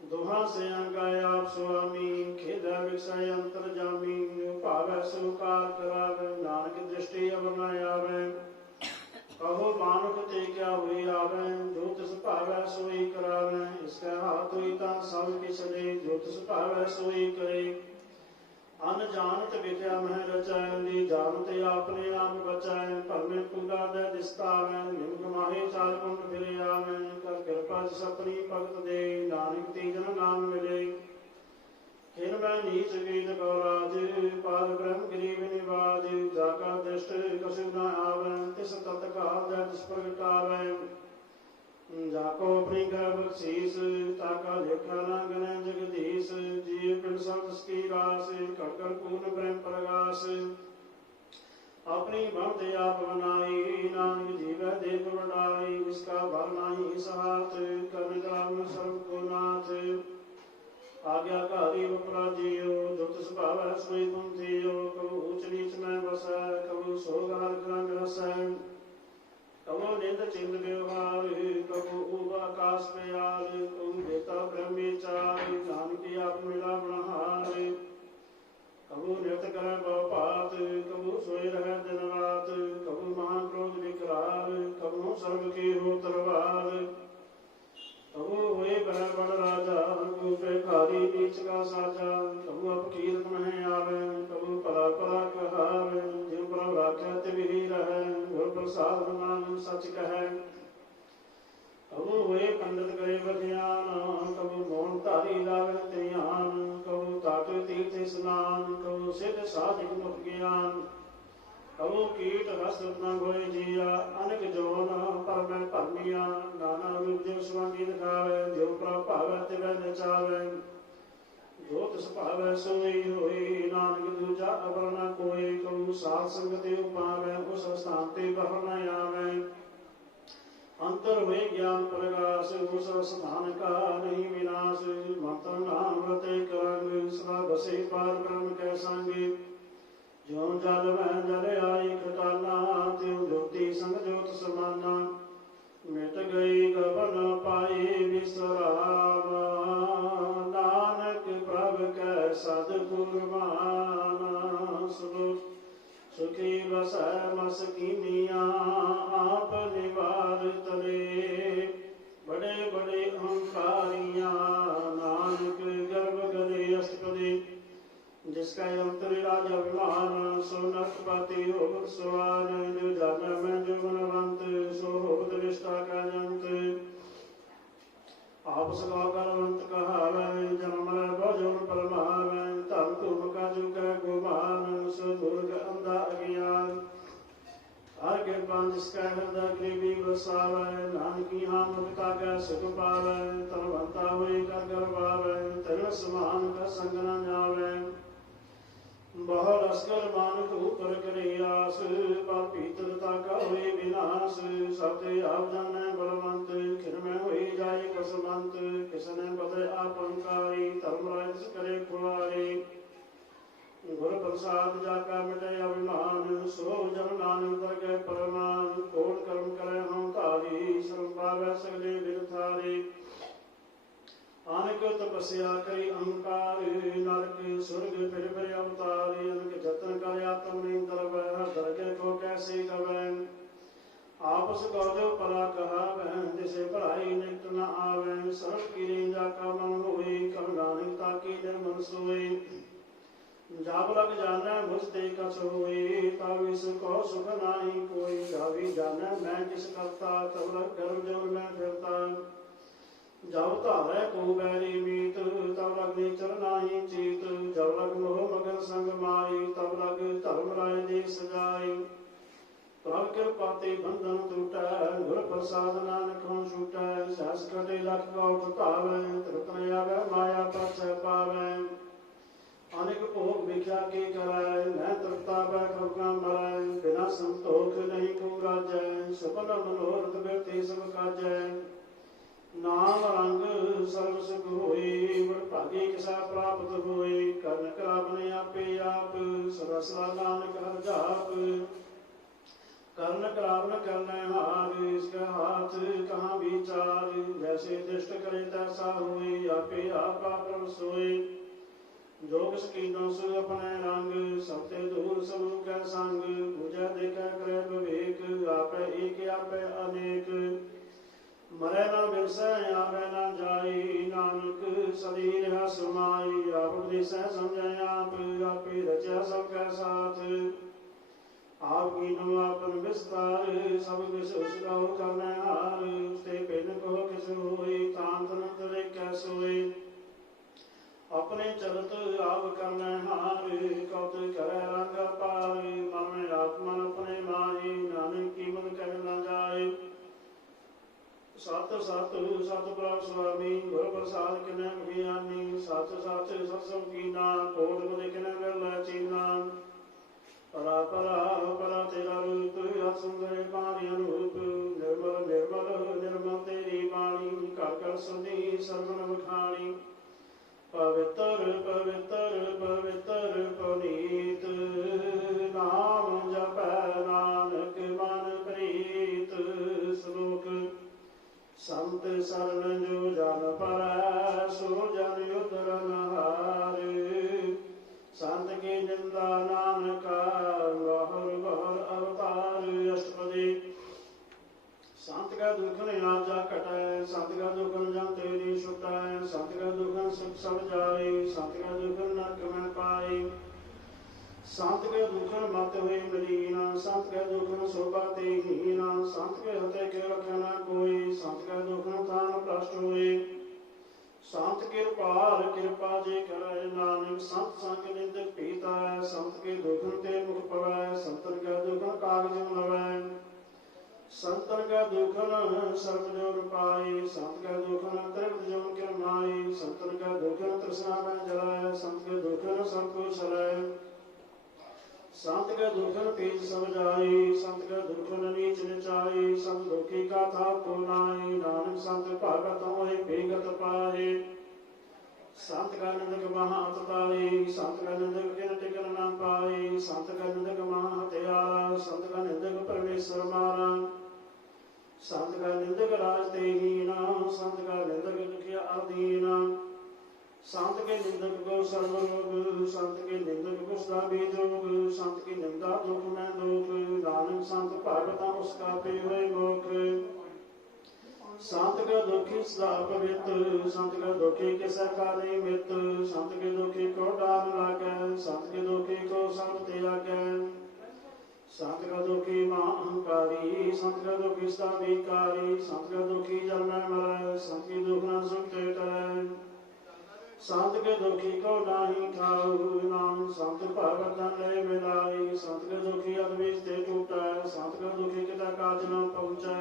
दोहा से अंगाय आप स्वामी, खेदा विषय अंतर जामी। भावै सुकार करावै, नानक दृष्टि अब न आवै। कहो मानुख ते क्या हुई आवै, जो तिस भावै सोई करावै। इसका हाथ हुई तां सब किछ दे, जो तिस भावै सोई करे। अनजानत विद्या मह रचाय, ली जानत आपने आप बचाय। भरमे पूगा दे दिस्तावै, निमक माहे चार कुंड फिरे आवै। कर कृपा जिस अपनी भगत दे, नानक तीजन नाम मिले। खिन मैं नीच गीत गौराज, पार ब्रह्म गरीब निवाज। जाका दृष्ट कसु न आवै, तिस तत्काल दे तिस प्रगटावै। जाको अपनी कर बख्शीस, ताका लेखा न गनै जगदीश। जीव बिन संत की रास, कर कर पूर्ण ब्रह्म प्रगास। अपनी भक्ति आप बनाई, नानक जीवै देख बढ़ाई। इसका भर नाही सहात, कवि ग्राम सर्व को नाथ। आज्ञाकारी अपराजियो, जो तिस ਸੁਭਾਵੈ ਸੋਈ ਤੁਮ ਜੀਓ। ਕਬੂ ਊਚ ਨੀਚ ਮੈਂ ਵਸੈ, ਕਬੂ ਸੋਗ ਹਰਿ ਰੰਗ ਰਸੈ। ਕਬੂ ਨਿੰਦ ਚਿੰਦ ਵਿਵਹਾਰ, ਕਬੂ ਊਬ ਆਕਾਸ ਪਿਆਰ। ਕਬੂ ਬੇਤਾ ਬ੍ਰਹਮੀ ਚਾਰ, ਨਾਨਕੀ ਆਪ ਮਿਲਾ ਬਣਹਾਰ। ਕਬੂ ਨਿਤ ਕਰੈ ਬਹੁ ਭਾਤ, ਕਬੂ ਸੋਈ ਰਹਿ ਦਿਨ ਰਾਤ। ਕਬੂ ਮਹਾਂ ਕ੍ਰੋਧ ਵਿਕਰਾਲ, ਕਬੂ ਸਰਬ ਕੀ ਹੋ ਤਰਵਾਰ। ਕਬੂ ਹੋਏ ਬਹਿ ਬੜ ਰਾਜਾ, ਕਬੂ ਭਿਖਾਰੀ ਨੀਚ ਕਾ ਸਾਜਾ। ਕਬੂ ਅਪਕੀਰਤ ਮਹਿ ਆਵੈ, ਕਬੂ ਭਲਾ ਭਲਾ ਕਹਾਵੈ। ਜਿਉ ਪ੍ਰਭ ਰਾਖੈ ਤਿਵ ਹੀ ਰਹੈ, ਗੁਰ ਪ੍ਰਸਾਦਿ ਨਾਨਕ ਸਚ ਕਹੈ। ਕਬੂ ਹੋਏ ਪੰਡਿਤ ਕਰੇ ਵਿਗਿਆਨ, ਕਬੂ ਮੋਹਨ ਧਾਰੀ ਲਾਵੈ ਧਿਆਨ। ਕਬੂ ਤਾਟ ਤੀਰਥ ਇਸਨਾਨ, ਕਬੂ ਸਿੱਧ ਸਾਧਿਕ ਮੁਖ ਗਿਆਨ। ਕਬੂ ਕੀਟ ਹਸਤ ਨ ਹੋਏ ਜੀਆ, ਅਨਕ ਜੋਨ ਪਰ ਮੈਂ ਭਰਮੀਆਂ। ਨਾਨਾ ਰੂਪ ਜਿਉ ਸਵਾਂਗੀ ਦਿਖਾਵੈ, ਜਿਉ ਪ੍ਰਭ ਭਾਵੈ ਤਿਵੈ ਨਚਾਵੈ। ਜੋ ਤਿਸ ਭਾਵੈ ਸੋਈ ਹੋਈ, ਨਾਨਕ ਦੂਜਾ ਅਵਰ ਨ ਕੋਇ। ਕਬੂ ਸਾਧ ਸੰਗਤਿ ਉਪਾਵੈ, ਉਸ ਸਥਾਨ ਤੇ ਬਹਰ ਨ ਆਵੈ। ਅੰਤਰ ਹੋਏ ਗਿਆਨ ਪ੍ਰਗਾਸ, ਉਸ ਸਥਾਨ ਕਾ ਨਹੀਂ ਵਿਨਾਸ਼। ਮੰਤਰ ਨਾਮ ਰਤੇ ਕਰੰਗ, ਸਦਾ ਬਸੇ ਪਾਰ ਬ੍ਰਹਮ ਕੈ ਸੰਗ। ਜਿਉ ਜਲ ਮੈਂ ਜਲ ਆਈ ਖਟਾਨਾ, ਤਿਉ ਜੋਤੀ ਸੰਗ ਜੋਤ ਸਮਾਨਾ। ਮਿਟ ਗਈ ਗਵਨ ਪਾਈ ਵਿਸਰਾਮ, ਨਾਨਕ ਪ੍ਰਭ ਕੈ ਸਤਿਗੁਰਮਾਨ। ਸੁਖੀ ਵਸੈ ਮਸਕੀਨੀਆਂ, ਆਪ ਨਿਵਾਰ ਤਰੇ। ਬੜੇ ਬੜੇ ਅਹੰਕਾਰੀਆਂ, ਨਾਨਕ ਗਰਭ ਗਰੇ ਅਸਤਪਦੇ। ਜਿਸਕਾ ਅੰਤਰ ਰਾਜ ਅਭਿਮਾਨ, ਸੋ ਨਰਕ ਪਾਤੀ ਹੋਵਤ ਸਵਾਨ। ਜੋ ਜਾਣੈ ਮੈਂ ਜੋ ਗੁਣਵੰਤ, ਸੋ ਹੋਵਤ ਵਿਸ਼ਟਾ ਕਾ ਜੰਤ। ਆਪ ਸਦਾ ਕਰਵੰਤ ਕਹਾਵੈ, ਜਨਮ ਮਰੈ ਬਹੁ ਜੋਨ ਪਰਮਾਵੈ। ਧਨ ਧੂਮ ਕਾ ਜੁਗੈ ਗੁਮਾਨ, ਸੋ ਦੁਰਗ ਅੰਧਾ ਅਗਿਆਨ। ਹਰਿ ਕਿਰਪਾ ਜਿਸ ਕੈ ਹਿਰਦੈ ਗਰੀਬੀ ਵਸਾਵੈ। ਨਾਨਕੀ ਹਾਂ ਮੁਕਤਾ ਕੈ ਸੁਖ ਪਾਵੈ। ਧਨਵੰਤਾ ਹੋਈ ਕਰ ਗਰਵਾਵੈ, ਤ੍ਰਿਣ ਸਮਾਨ ਕਾ ਸੰਗ ਨ ਜਾਵੈ। ਬਹੁ ਲਸਕਰ ਮਾਨੁਖ ਉਪਰ ਕਰੇ ਆਸ, ਪਰ ਭੀਤਰਤਾ ਕਾ ਹੋਏ ਵਿਨਾਸ਼। ਸਭ ਤੇ ਆਪ ਜਾਣੈ ਬਲਵੰਤ, ਖਿਨਮੈ ਹੋਈ ਜਾਏ ਕਸਵੰਤ। ਕਿਸਨੇ ਬਦੈ ਆਪ ਹੰਕਾਰੀ, ਧਰਮ ਰਾਜ ਤਿਸ ਕਰੇ ਖੁਆਰੀ। ਗੁਰ ਪ੍ਰਸਾਦ ਜਾ ਕਾ ਮਿਟੈ ਅਭਿਮਾਨ, ਸੋ ਜਨ ਨਾਨਕ ਦਰਗਹਿ ਪਰਮਾਨ। ਕੋਟ ਕਰਮ ਕਰੈ ਹਉ ਧਾਰੀ, ਸਰਮ ਪਾਵੈ ਸਗਲੇ ਬਿਰਥਾਰੇ। ਅਨਕ ਤਪੱਸਿਆ ਕਰੀ ਅਹੰਕਾਰ, ਨਰਕ ਸੁਰਗ ਫਿਰ ਫਿਰ ਅਵਤਾਰੀ। ਅਨਕ ਜਤਨ ਕਰ ਆਤਮ ਨਿੰਦਰਵੈ, ਦਰਗਹਿ ਕੋ ਕੈਸੇ ਗਵੈ। ਆਪਸ ਗੌਰਵ ਭਲਾ ਕਹਾਵੈ, ਤਿਸੇ ਭਲਾਈ ਨਿਕਟ ਨ ਆਵੈ। ਸਰਬ ਕੀਨੀ ਜਾ ਕਾ ਮਨ ਹੋਈ, ਕਬ ਨਾਨਕ ਤਾਕੀ ਨਿਰਮਲ ਸੋਈ। ਜਬ ਲਗ ਜਾਣੈ ਮੁਝ ਤੇ ਕਛ ਹੋਈ, ਤਬ ਇਸ ਕੋ ਸੁਖ ਨਾਹੀ ਕੋਈ। ਜਾਵੀ ਜਾਣੈ ਮੈਂ ਕਿਸ ਕਰਤਾ, ਤਬ ਲਗ ਗਰਭ ਜੋਰ ਮੈਂ ਫਿਰਤਾ। ਜਬ ਧਾਰੈ ਕੋ ਬੈਰੀ ਮੀਤ, ਤਬ ਲਗ ਨੀਚਰ ਨਾਹੀ ਚੀਤ। ਜਬ ਲਗ ਮੋਹ ਮਗਨ ਸੰਗ ਮਾਈ, ਤਬ ਲਗ ਧਰਮ ਰਾਏ ਦੇ ਸਜਾਈ। ਪ੍ਰਭ ਕਿਰਪਾ ਤੇ ਬੰਧਨ ਟੂਟੈ, ਗੁਰ ਪ੍ਰਸਾਦ ਨਾਨਕ ਹਉ ਛੂਟੈ। ਸਹਸ ਕਟੇ ਲਖ ਕੌਟ ਧਾਵੈ, ਤ੍ਰਿਪਤ ਨ ਆਵੈ ਮਾਇਆ ਪਾਛੈ ਪਾਵੈ। ਅਨੇਕ ਭੋਗ ਵਿਖਿਆ ਕੇ ਕਰੈ, ਮੈਂ ਤ੍ਰਿਪਤਾ ਬੈ ਖਲਕਾ ਮਰੈ। ਬਿਨਾ ਸੰਤੋਖ ਨਹੀਂ ਕੋ ਰਾਜੈ, ਸਫਲ ਮਨੋਰਥ ਬਿਰਤੀ ਸਭ ਕਾਜੈ। ਨਾਮ ਰੰਗ ਸਰਬ ਸੁਖ ਹੋਈ, ਗੁਰ ਭਾਗੀ ਕਿਸਾ ਪ੍ਰਾਪਤ ਹੋਈ। ਕਰਨ ਕਰਾਵਨ ਆਪੇ ਆਪ, ਸਦਾ ਸਦਾ ਨਾਨਕ ਹਰਿ ਜਾਪ। ਕਰਨ ਕਰਾਵਨ ਕਰਨੈ ਹਾਰ, ਇਸ ਕਾ ਹਾਥ ਕਹਾਂ ਵਿਚਾਰ। ਜੈਸੇ ਦ੍ਰਿਸ਼ਟ ਕਰੇ ਤੈਸਾ ਹੋਈ, ਆਪੇ ਆਪਾ ਪ੍ਰਭ ਸੋਈ। ਜੋ ਕਿਸ ਕੀਨੋ ਸੋ ਆਪਣੇ ਰੰਗ, ਸਭ ਤੇ ਦੂਰ ਸਭ ਕੈ ਸੰਗ। ਪੂਜਾ ਦੇਖੈ ਕਰੈ ਵਿਵੇਕ, ਆਪੇ ਏਕ ਆਪੇ ਅਨੇਕ। ਮਰੈ ਨਾ ਬਿਰਸੈ ਆਵੈ ਨਾ ਜਾਈ, ਨਾਨਕ ਸਦੀ ਰਿਹਾ ਸਮਾਈ। ਆਪ ਉਪਦੇਸੈ ਸਮਝੈ ਆਪ, ਆਪੇ ਰਚਿਆ ਸਭ ਕੈ ਸਾਥ। ਆਪ ਕੀਨੋ ਆਪਨ ਵਿਸਤਾਰ, ਸਭ ਕਿਛ ਉਸ ਕਉ ਕਰਨੈ ਹਾਰ। ਉਸ ਤੇ ਭਿੰਨ ਕੋ ਕਿਛ ਹੋਈ, ਤਾਨ ਤਨ ਤਰੇ ਕੈ ਸੋਈ। ਆਪਣੇ ਚਲਤ ਆਪ ਕਰਨੈ ਹਾਰ, ਕਉ ਕਰੈ ਰੰਗ ਅਪਾਰ। ਮਨ ਮੈਂ ਆਪ ਮਨ ਆਪਣੇ ਮਾਈ, ਨਾਨਕ ਕੀਮਤ ਕਹਿ ਨ ਜਾਏ। ਸਤ ਸਤ ਸਤ ਪ੍ਰਭ ਸੁਆਮੀ, ਗੁਰ ਪ੍ਰਸਾਦ ਕਿਨੈ ਗਿਆਨੀ। ਸਚ ਸਚ ਸਤ ਸਭ ਕੀਨਾ, ਕੋਟ ਬਦੇ ਕਿਨੈ ਵਿਰਲਾ ਚੀਨਾ। ਪਰਾ ਪਰਾ ਪਰਾ ਤੇਰਾ ਰੂਪ, ਅਤ ਸੁੰਦਰ ਪਾਰੀ ਅਨੂਪ। ਨਿਰਮਲ ਨਿਰਮਲ ਨਿਰਮਲ ਤੇਰੀ ਬਾਣੀ, ਘਰ ਘਰ ਸੁਣੀ ਸਰਵਣ ਵਖਾਣੀ। ਪਵਿੱਤਰ ਪਵਿੱਤਰ ਪਵਿੱਤਰ का दुखन नरक में पाए। संत के दुखन मत हुए मलीन, संत के दुखन शोभा ते हीन, संत के हते के रखे न कोई, संत के दुखन तान भ्रष्ट हुए। संत कृपाल कृपा जे करे नानक, संत संग निंदक पीता है, संत के दुखन ते मुख पवै, संतन के दुखन कागज नवै। संतन का दुखन सर्व जोर पाई, संत का दुखन त्रिविध जोन किरमाई, संतन का दुखन तृष्णा में जलाए, संत के दुखन सब कुछ सलाए। संत का दुखन तेज सब जाई, संत का दुखन नीच नीचाई, संत दुखी का था को नाई, नानक संत भागत मोहि बेगत पाए। संत का निंदक महा अतताई, संत का निंदक किन टिकन न पाई, संत का निंदक महा हत्यारा, संत का निंदक परमेश्वर मारा। संत का निंदक राज ते हीना, संत का निंदक दुखिया अधीना। संत के निंदक को सर्वरोग, संत के निंदक को सदा बीजोग, संत की निंदा दुख में दुख, नानक संत भागता उसका पे हुए मोख। संत का दुखी सदा पवित्र, संत का दुखी किस काले मित, संत के दुखी को डाल लागे, संत के दुखी को सब त्यागे। संत का दुखी मां अहंकारी, संत का दुखी सदा विकारी, संत का दुखी जल में मरे, संत की दुख न सुख टरे। संत के दुखी को नाही खाऊ, नाम संत भगत ले मिलाई, संत के दुखी अद्विज ते टूटे, संत का दुखी किता काज न पहुँचे।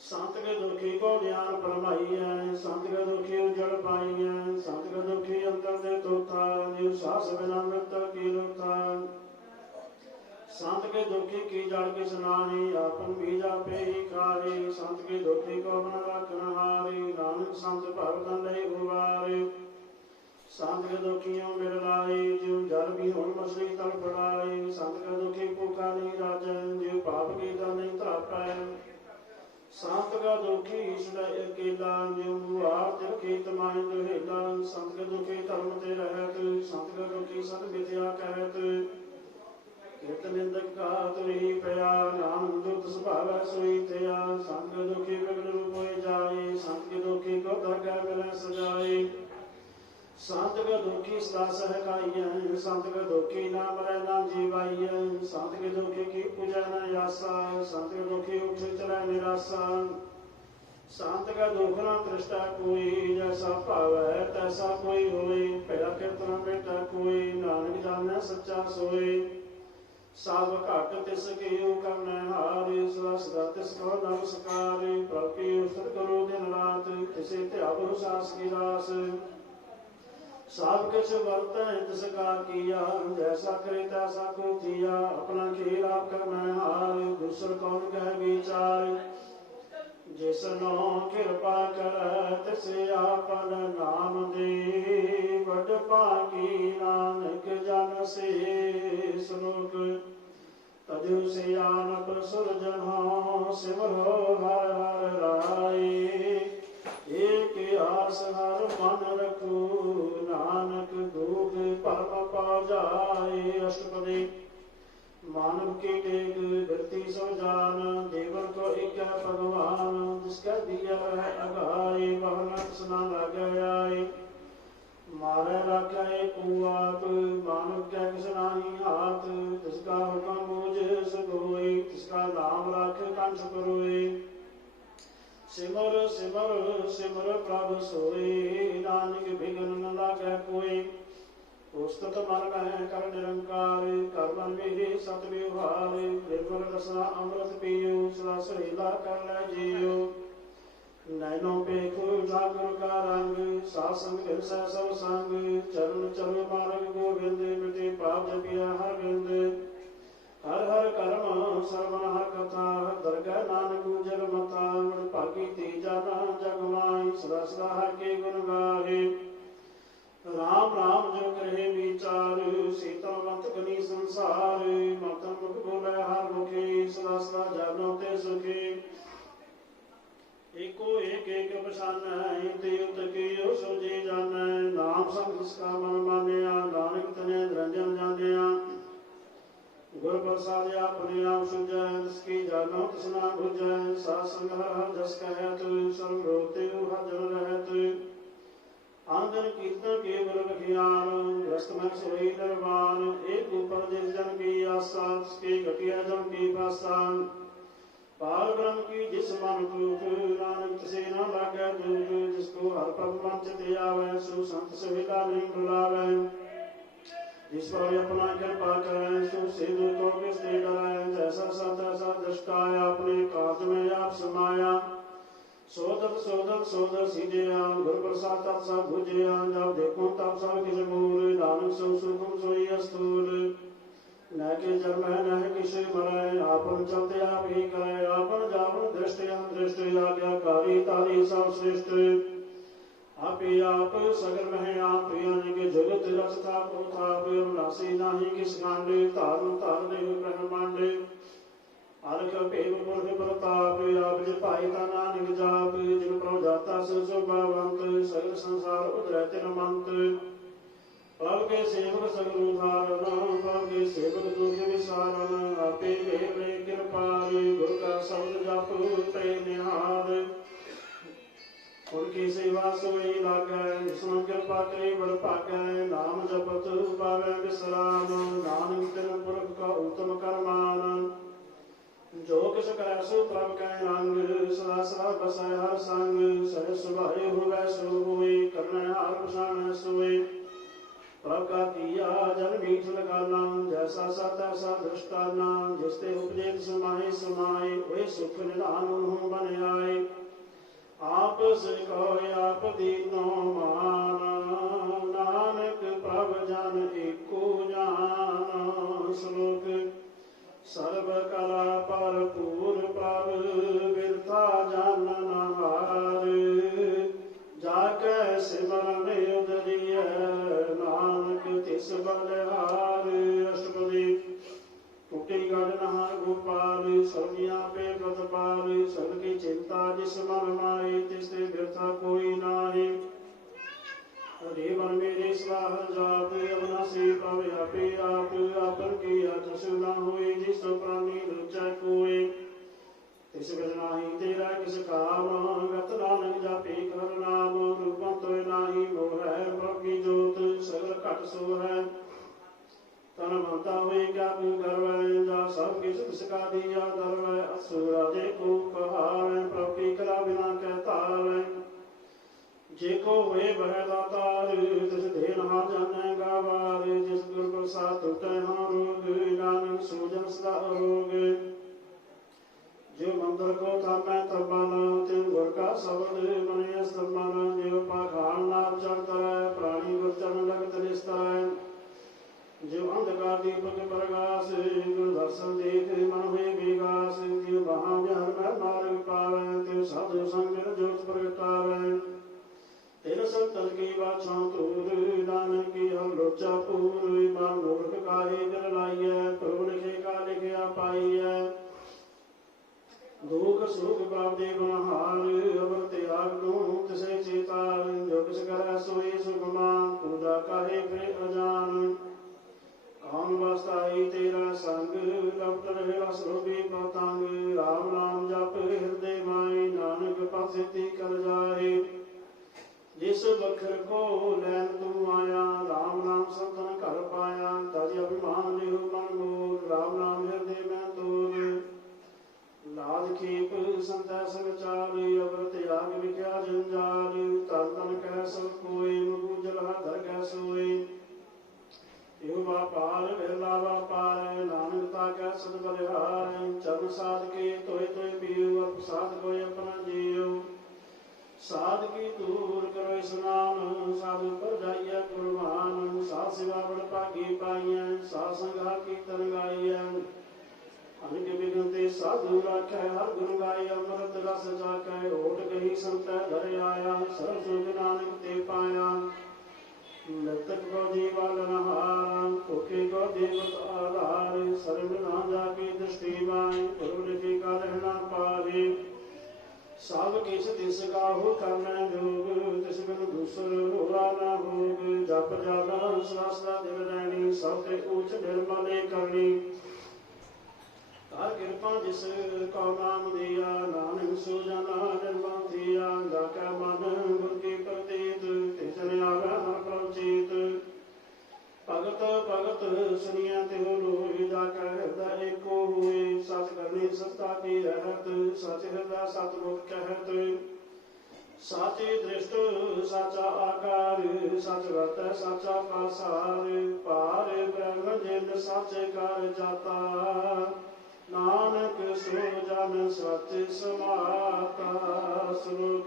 संत के दुखी को ज्ञान परमाई है, संत के दुखी उजड़ पाई है, संत के दुखी अंतर दे तोता, जीव सास बिना मृत्यु की रोता। संत के दुखी की जड़ किस नानी, आपन बीजा पे ही खारी, संत के दुखी को मन रखन हारी, नानक संत भगतन ले गुवारे। संत के दुखियों बिरलाई, जीव जल भी होन मछली तड़फड़ाई, संत के दुखी भूखा नहीं राजन, जीव पाप की दल नहीं त्रापै। संत का दुखी सदै अकेला, जीव आर खेत माहि दुहेला, संत के दुखी धर्म ते रहत, संत का दुखी सत मिथ्या कहत। कित निंदक का तुरी पया, नाम दुत स्वभाव सोई तया, संत के दुखी विघ्न रूप होए जाए, संत के दुखी को दरगाह मिले सजाए। संत का दुखी सदा सहकाई, संत का दुखी ना मरे ना जीवाई, संत के दुखी की पूजा न आसा, संत के दुखी उठ चले निराशा। संत का दुख न दृष्टा कोई, जैसा पावै तैसा कोई होए, पहला कीर्तन बेटा कोई, नानक जाने सच्चा सोए। सब घट तिस कियो करने हारे, सदा सदा तिसको नमस्कार, प्रभु की उस्तत करो दिन रात, तिसे त्यागो सास की रास। सब किछ वर्तै तिसका किया, जैसा करे तैसा को थिया, अपना खेल आप करने हार, दूसर कौन कह विचार। जिसनो कृपा कर तिसे आपन नाम दे, बड़ पाकी नानक जन से श्लोक। तजु से आनप सुरजन सिमरो हर हर राय, एक आस हर मन रखो, नानक दुख परम पा जाए। अष्टपदी मानव की टेक धरती सो जान, देवर को एक भगवान, जिसका दिया है अगाई, वह स्ना लग आए। मारे रखे कुआप, मानव क्या किस नाही हाथ, तिसका हुक्म बूझ सकोई, तिसका नाम रख कंठ परोए। सिमर सिमर सिमर प्रभु सोई, नानक बिघन न लागे कोई। पुस्तक मन में कर निरंकार, कर्मन में सत व्यवहार, निर्मल रसना अमृत पियो, सदा सहेला कर ले जियो। नैनों पे खूब जागर का रंग, सासंग हिंसा सब संग, चरण चलो मार्ग गोविंद, मिटे पाप जपिया हर बिंद। हर हर कर्म सर्वन हर कथा, दरगाह नानक जल मता, भागी तेजा ना जग माई, सदा सदा हर के गुण गाहे। राम राम जो करे विचार, सीता मत गनी संसार, मतन मुख बोले हर मुखे, सदा सदा जानो ते सुखे। एको एक एक पछानै, तियुत कियो सोजे जानै, नाम संग जिसका मन मानिया, नानक तने निरंजन जानिया। गुर प्रसाद अपने आप सुझै, जिसकी जानो तिसना बुझै, सात संग हर जस कहत, सर्व रोते हर जन रहत। आंदन कीर्तन केवल रखियान ग्रस्त में सोई दरबान एक ऊपर जिस जन की आस्था के घटिया जन की पासान पार ब्रह्म की जिस मन टूट नानक से न लागे दूत जिसको हर पग मन चित आवे सो संत सुविधा नहीं बुलावे जिस पर अपना कृपा करे सो से दूतों के से डराए जैसा सत ऐसा दृष्टा अपने काज में आप समाया सोदर सीधे गुरु प्रसाद तब सब भुजे जब देखो तब सब किस मूल नानक सो सुगम सोई अस्तूल न के जन्म न किस मरे आपन चलते आप ही करे आपन जावन दृष्टि दृष्टि आज्ञाकारी तारी सब श्रेष्ठ आप ही आप सगर में आप यानी के जगत रचता को था नासी नाही किस कांडे तारु तारने ब्रह्मांड आरख पेव पुरख प्रताप आप जे पाई ता नानक जाप जिन प्रभु जाता सुभावंत सगर संसार उदरते नमंत प्रभु के सेवक सगर उदाहरण प्रभु के सेवक दुख विसारण आपे मेरे कृपाल गुरु का शब्द जप प्रेम निहार उनकी सेवा सोई लागे जिसमें कृपा करे बड़ पागे नाम जपत पावे विश्राम नानक तिन पुरख का उत्तम करमान जो किस करे सो प्रभ के रंग सदा सदा बसै हर संग सह सुभाए हुए सो हुए करने हार पछाण सोए प्रभ का किया जन मीठ लगाना जैसा सा तैसा दृष्टाना जिसते उपजेत समाए समाए वे सुख निधान उन्हों बन आए आप से कहो आप दीनो मान नानक प्रभ जन एको जान श्लोक सर्व कला भरपूर प्रभ बिरथा जानन हार जाके सिमरन उदरिय नानक तिस बलिहार अष्टपदी टूटी गढ़ नहार गोपाल सर्वियां पे प्रतपाल सबकी चिंता जिस मन माई तिसते व्यर्था कोई नाहि हरे मन मेरे स्वाह जाप अविनाशी प्रभु आपे आप आपन की आकृष्ट न होए जिस प्राणी लुचा कोई तिस बिन नाही तेरा किस काम गत नानक जापे कर नाम रूपं तोय नाही मोह है प्रभु की जोत सगल घट सो है तन मनता हुए क्या तू करवै जा सब किस तिसका दिया दरवै असुरा देखो कहावै प्रभु की कला बिना कहता है जेको वे बह दातार तिस देन हा जाने गावार जिस गुर प्रसाद टूटे हा रोग नानक सूजन सदा रोग जो मंदिर को थामै तबाना तिन गुर का शब्द मने स्तंभना जो पाखान नाप चढ़ता है प्राणी गुरचरण लगत निस्तार जो अंधकार दीपक प्रकाश गुरु दर्शन देख मन हुए विकास जो महाव्यान में मार्ग पावे त्यो साधु संग ज्योत प्रगटावे तेरे संतन की बाछा तूर नानक की हम लोचा पूर मान मूर्ख काहे कर लाइए प्रभु लिखे का लिखिया पाइए दुख सुख प्राप्ति गुणहार अबर त्याग दो तिसे चेतार जो किस करे सोई सुखमान पूजा काहे फिर अजान काम वास्ताई तेरा संग लपट रहे असरोबी पतंग राम नाम जप हृदय माई नानक पद सिद्धि कर जाए जिस बखर को लैन तू आया राम नाम संतन कर पाया तज अभिमान लिहु मन मोर राम नाम हृदय में तोर लाज खेप संत संग चाल अवर त्याग विख्या जंजाल तन तन कह सब कोई मुगु जला धर कह सोए युवा पार वेला पार नानकता का सद बलिहार चरण साध के तोय तोय पीऊ प्रसाद को अपना जियो साध की दूर करो स्नान साधु पर जाइए कुर्बान साध सेवा बड़ पागी पाइए साध संगा की तन गाइए अनिक बिगनते साधु राखे हर गुरु गाय अमृत रस जाके ओट गई संत धर आया सर्व सुख नानक ते पाया मृतक को जीवालनहार भूखे को देवत आधार शरण ना जाके दृष्टि माए गुरु लिखी का रहना पाए सब किस तिस का हो करना जोग तिस बिन दूसर होरा ना भोग जप जाना सदा दिल रहनी सब ते ऊंच निर्मले करनी तार कृपा जिस का नाम दिया नानक सो जाना निर्मल दिया जाका मन गुर की प्रतीत तिसने आवे हर प्रभ चेत भगत भगत सुनिया त्यो लोई जाकर हृदय एको हुए सच करनी सत्ता की रहत सच हृदय सतमुख कहत साची दृष्ट साचा आकार सच रत साचा पासार पार ब्रह्म जिन साचे कर जाता नानक सो जन सच समाता श्लोक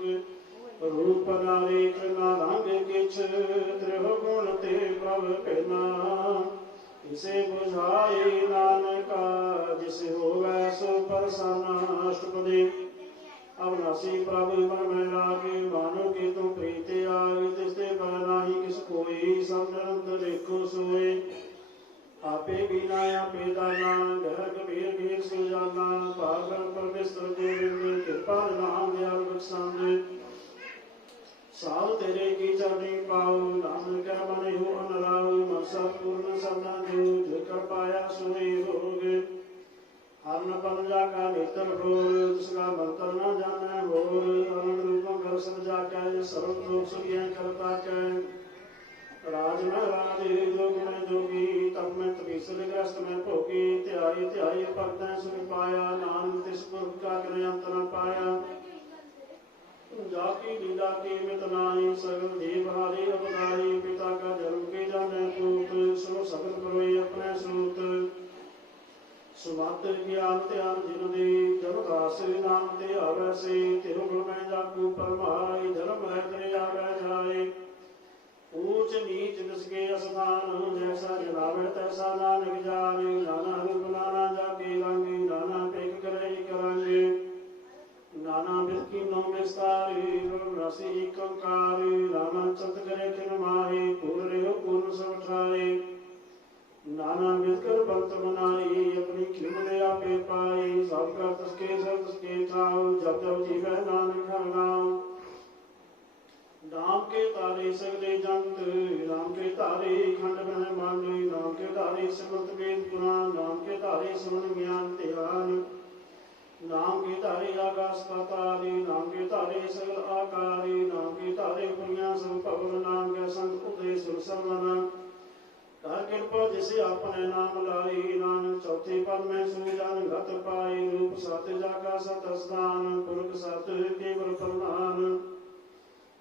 रूप नारेख ना रंग किछ त्रिगुण ते प्रभ पेना इसे बुझाए नानका जिस होवै सो परसाना अष्टपदी अविनाशी प्रभु मन में रागे मानो के तुम प्रीते आगे तिसते पर नाही किस कोई सब निरंतर देखो सोए आपे बिना आपे दाना घर कबीर गिर सो जाना पागल परमेश्वर गोविंद कृपा नाम दयाल बख्शांद साल तेरे की चरणी पाओ नाम कर मन हो अनराव मन सब पूर्ण सदा जो कर पाया सोई रोग हरन पद जाका नेत्र भोर जिसका मंत्र न जाने भोर आनंद रूपम कर सब जाका सर्व लोक सुखियां करता कै राज में राजे जोग में जोगी तब में तपीसर ग्रस्त में भोगी ध्याई ध्याई भक्त सुख पाया नानक तिस पुरख का करे अंत न पाया जाकी लीला की मित नाई सगल जीव हारी अवतारी पिता का जन्म के जाने पूत सो सगल करोई अपने सूत सुमत ज्ञान ध्यान जिन दे जन दास नाम ते आवे से तिरु गुण में जाकू परमाई धर्म है ते आवे जाए ऊंच नीच जिसके स्थान जैसा जनावे तैसा नानक जाने नाना रूप नाना जाके रंग नाना पेख करे करांगे नाना बिरकी नो विस्तारी रसी कंकारी नाना चत करे किन माही पूरे हो पूर्ण सब ठाए नाना मिलकर बंत बनाई अपनी खिलम दे आपे पाई सबका तसके ठाव जब जब जीवे नानक हर नाम नाम के तारे सगले जंत नाम के तारे खंड ब्रह्मांड नाम के तारे समस्त वेद पुराण नाम के तारे समन ज्ञान ध्यान नाम के तारे आकाश पाताल नाम के तारे सगल आकारी नाम के तारे पुण्या सब पवन नाम के संग उपदेश सर्वना कर कृपा जिसे अपने नाम लाई नानक चौथे पद में सुजान घत पाई रूप सत जाका सत स्थान पुरख सत केवल प्रधान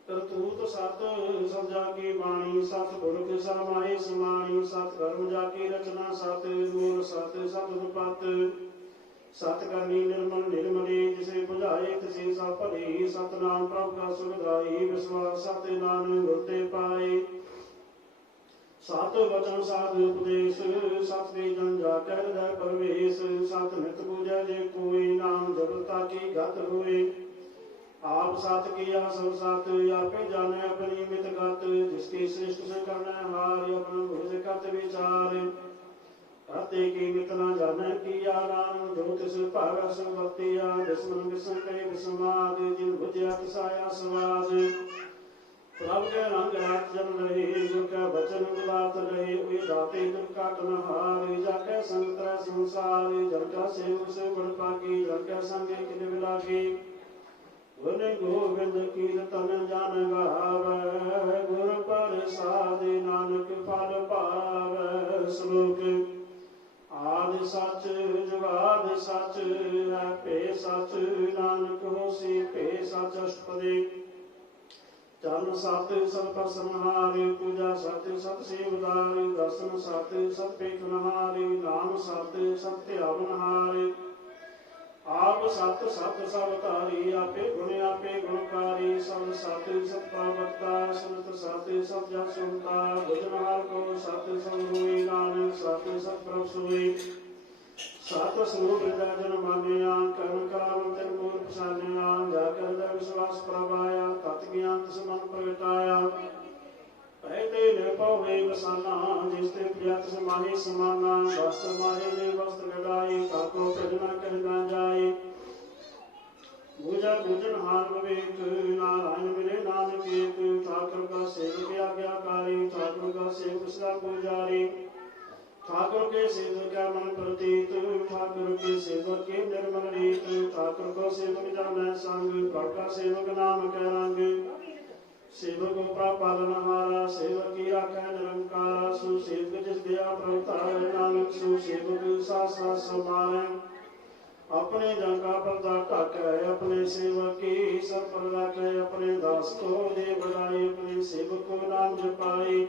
करतूत सत सब जाकी वाणी सत पुरख सरमाए समाणी सत कर्म जाकी रचना सत मूल सत सत उपत सत करनी निर्मल निर्मली जिसे बुझाए तिसे सब भली सतनाम प्रभु का सुखदाई विश्वास सत नानक होते पाए सत वचन साध उपदेश सत के जन जाकर हृदय प्रवेश सत नित पूजै जे कोई नाम जपता की गत होए आप सत किया सब सत आपे जाने अपनी मित गत जिसकी श्रेष्ठ से करने हार अपना भुज करत विचार करते की मित न जाने किया नाम जो तिस भाव संवर्तिया विस्मन विस्म के विस्माद जिन भुजया तिसाया स्वाद प्रभ के रंग रात जन रहे गुर का वचन उदात रहे वे दाते दुख काटन हार जाके संग तरह संसार जन का सेव से बड़ पागी जन का संगे किन विलागी गुण गोविंद कीर्तन जान गावे गुर प्रसाद नानक फल पावे श्लोक आदि सच जुगाद सच है पे सच नानक होसी पे सच अष्टपदी चरण सत सत प्रसन्नहारी पूजा सत सत सेवदारी दर्शन सत सत पेखनहारी नाम सत सत्य अवनहारी आप सत सत सब तारी आपे गुणकारी सब सत सत प्रवक्ता सुनत सत सत जन सुनता बुझनहार को सत सब रोई नानक सत सत प्रभ सोई सत स्वरूप हृदय जन मानिया कर्म करावन तिन मूल पछानिया जाकर हृदय विश्वास प्रभाया तत् ज्ञान तिस मन प्रगटाया कहते निर्भव वे वसाना जिसते प्रिया तिस माही समाना वस्त्र माहे ने वस्त्र गड़ाई ताको प्रजना कहना जाए बुझा बुझन हार विवेक नारायण मिले नानक एक ठाकुर का सेवक आज्ञाकारी ठाकुर का सेवक सदा पुजारी ठाकुर के सेवक का मन प्रतीत ठाकुर के सेवक के निर्मल रीत ठाकुर को सेवक जाने संग प्रभु का सेवक नाम कह रंग सेवक पालनहारा सेवक की राखै निरंकारा सु सेवक जिस दया प्रभुतारै नानक सु सेवक साथ साथ संभारै अपने जन का पर्दा ढाकै अपने सेवक की सर पर राखै अपने दास को दे बढ़ाई अपने सेवक को नाम जपाई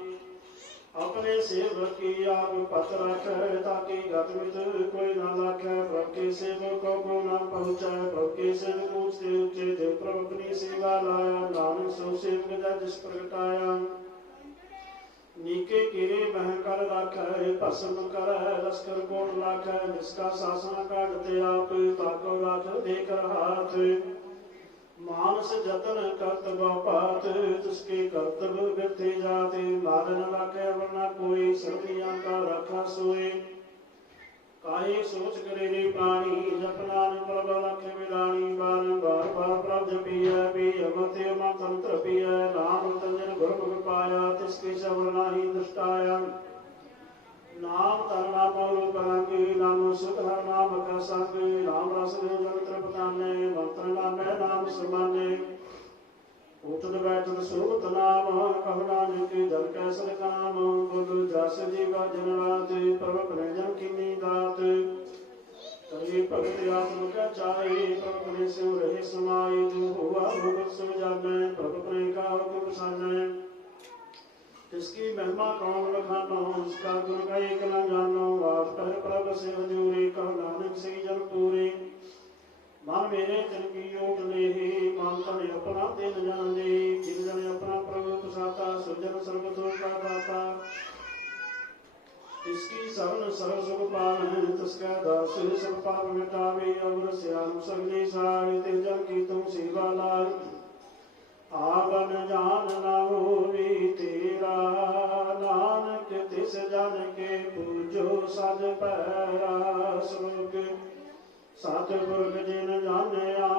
अपने सेवक की आग पत रखै ताकि गत मित कोई न लाखै प्रभु के सेवकों को न पहुँचै प्रभु के सेवक ऊँचे ऊँचे देव प्रभु अपनी सेवा लाया नानक सो सेवक जिस प्रगटाया नीके गिरे मह कर राखै भस्म कर लश्कर कोट लाखै जिसका शासन काटते आप ताको राख देकर हाथ मानस जतन कर्तव्य पात जिसके कर्तव्य व्यर्थे जाते मारन लाखै वरना कोई सर्दियां का रखा सोए काहे सोच करे रे प्राणी जपना प्रभ लख मिलानी बार बार प्रभ जपिया भी अमते मन तंत्र पिया नाम तंजन गुरमुख पाया तिसके श्रवण नाही दुष्टाया नाम तरना पौर परांगी नाम सुख हर नाम का संग राम रस जंत्र पताने मंत्र नाम नाम समाने उठत बैठत सोत नाम कह नानक जल कैसल काम बोल जस जीवा जन रात प्रभु ने जन की दात कही भगत आत्म का चाहे प्रभु ने सिव रहे समाई जो हुआ भगत सो जाने प्रभु ने का हुक्म साने जिसकी महिमा कौन बखानो उसका गुण का एक न जानो आप पर प्रभु से हजूरी कह नानक से जन पूरी मन मेरे जन की ओट ले मन तन अपना दिन जन दे जिन जन अपना प्रभु प्रसाता सुजन सर्वतो का दाता इसकी शरण सर्व सुख पावे तस्का दास सब पाप मिटावे अवर श्याम सगले साई ते जन की तुम सेवा लाल आवन जान ना होवी तेरा नानक तिस जन के पूजो सज पैरा श्लोक सतगुर जिन जानिया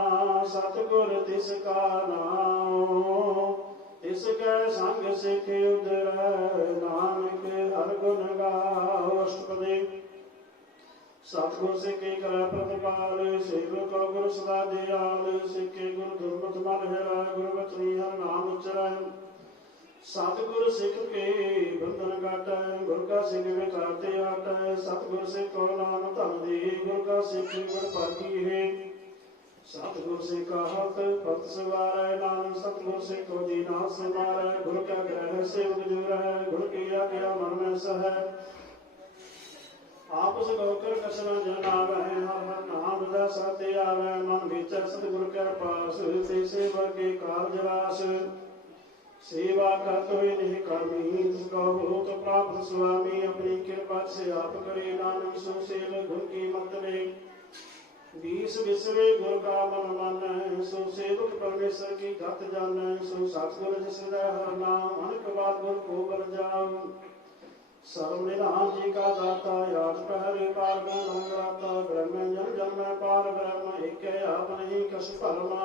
सतगुर तिसका नाम तिसकै संग सिख उदर नानक हर गुण गाओ अष्टपदी सतगुर सिखे कर प्रतिपाल सेवक गुर सदा दयाल सिखे गुर दुर्मत मन हेरा गुर बचनी हर नाम उच्चरै सतगुर सिख के बंधन काटै गुर का सिख विचारते आटै सतगुर से को नाम धन दे गुर का सिख गुर भागी है सतगुर से कहत पत सवारै नानक सतगुर से को दीना से मारै गुर का ग्रह सेवक जुरै गुर की आज्ञा मन में सहै आपस गौकर कसना जन आवै हर हर नाम जैसा ते आवै मन विचर सतगुर के पास ते सेवा के कारज रास सेवा करते हुए नहीं कर्मी कहो तो प्राप्त स्वामी अपनी कृपा से आप करे नानक सो सेव गुर की मत ले 20 विसवे गुर का मन मन सो सेवक परमेश्वर की गत जान सो सतगुर जिस हर नाम अनेक बार गुर को बर जाओ सर्व निधान जी का दाता याद पहरे पार में लंगराता ब्रह्म जन जन्म पार ब्रह्म एक आप नहीं कस भरमा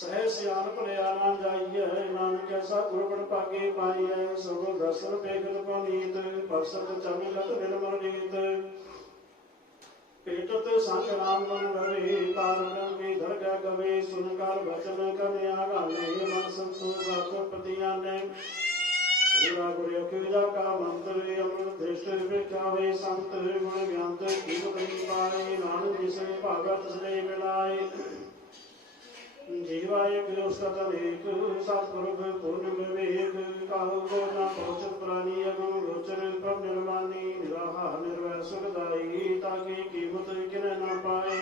सह सियान भलिया ना जाइए नानक ऐसा गुरबण पागे पाइए सब दर्शन पेखत पनीत परसत चमिलत निर्मल रीत पेटत संग राम मन रवे पारण में धरगा गवे सुनकार वचन कन्या गाने मन संतोष पतियाने पूरा गुरु पूजा का मंत्र अमृत दृष्टि विख्यावे संत गुण ज्ञात की पाए नानक जिसे भागवत से मिलाए जीवाय उसका एक सतगुरु पूर्ण विवेक काहु को न पहुँचत प्राणी अगम गोचर प्रभ निर्माणी निराहा निर्वय सुखदायी ताकि कीमत किन न पाए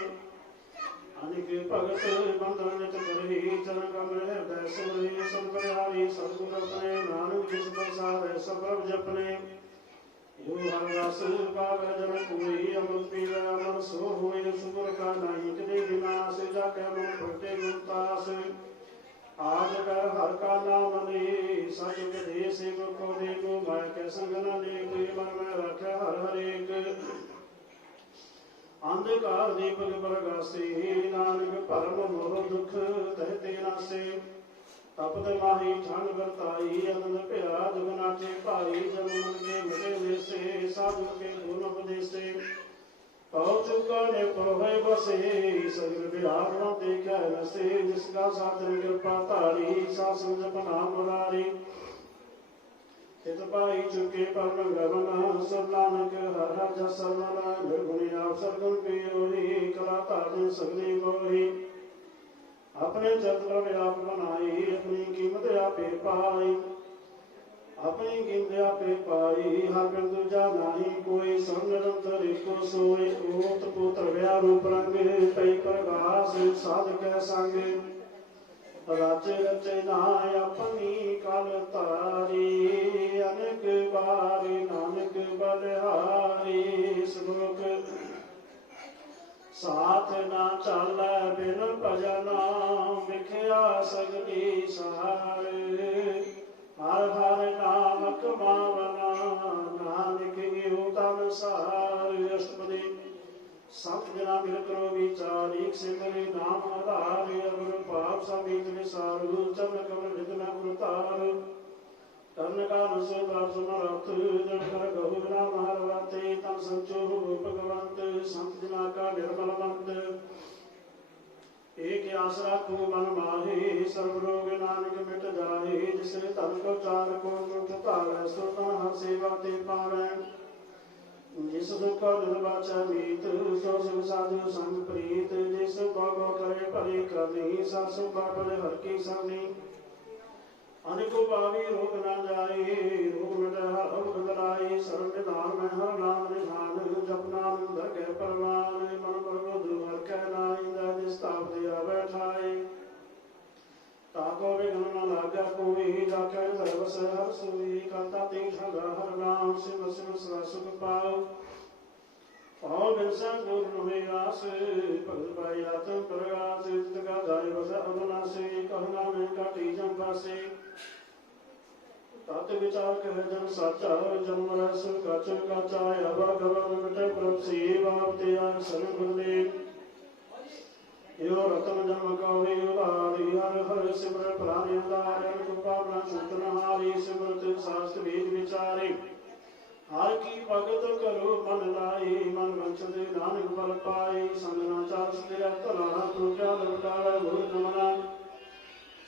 अनिक भगत बंधन नित करे चरण कमल हृदय सुरे सब परिहारी सतगुर अपने नानक जिस प्रसाद सब प्रभ जपने यो हर रस पाव जन कोई अमृत पीवे अमर सो होए सुगुर का नहीं कदे विनाश जाके मन भक्ति गुणतास आज कर हर का नाम ले सच उपदेश सेव को देखो मैं के संग न ले कोई मन में रखे हर हर एक अंधकार दीपक प्रगासे नानक परम मोह दुख कहते नासे तपत माही ठंड बरताई आनंद प्या जुगनाटे भाई जब मन के मिले देसे साधु के गुण उपदेसे पहुँच ने पुरहे बसे सगर बिहार देखा नसे जिसका साधन कृपा तारी सासन जपना मुरारी चित पाई चुके परम गमन सब नानक हर हर जस सरमना निर्गुणी आप सरगुण पियोरी कला ताजन सगली मोही अपने चतुर आप बनाई अपनी कीमत आपे पाई अपनी कीमत आपे पाई हर बिन दूजा नाही कोई सब निरंतर एको सोई ओत पुत्र व्या रूप रंग कई प्रकाश साधक संग रच रचे नाय अपनी कल तारी अनेक बारी नानक बलिहारी श्लोक साथ ना चल बिन भजना विख्या सगली सार हर हर नाम कमावना नानक गियो तन सार अष्टपदी संत जना मिल करो विचार एक सिमरे नाम आधार अवर पाप समीत विसारु चरण कमल विघ्न गुरु तार तन का नसो प्राप्त समरथ जन कर गहु नाम हरवते तन संचो भगवंत संत जना का निर्मल मंत एक आसरा को मन माहे सर्व रोग नानक मिट जाहे जिसे तन को चार को मुठ तारे सुन हर सेवा ते पावे जिस दुख निर्वाचा मीत सो शिव साधु संग प्रीत जिस भगो करे परे करनी सासु बाटले हर की सरनी अनेको पावी रोग न जाए रोग मिट हर रोग बदलाए शरण निधान में हर नाम निधान जप नाम धर परमान मन प्रबोध हर कहनाई निस्ताप दिया बैठाए ताको विघ्न न लागा कोई जाके सर्वस हर सोई करता तीर्थ हर नाम सिम सिम सदा सुख पाओ पाओ बिरसा पूर्ण हुए आस भगत पाई आत्म प्रगास जित का जाय बस अविनाशी करुणा में काटी जम पासे तत् विचार कह जन साचा जन्म रस काचन काचा अब गवन मिटे प्रभ सेवा ते सन गुरुदेव यो रतन जन्म कवि उदारी हर हर सिमर प्राणी उदार कृपा बना सूतन हारी सिमरत शास्त्र वेद विचारे हर की भगत करो मन लाई मन वंचते नानक बल पाई संगना चार स्थिर तला पूजा लुटारा भूर नमना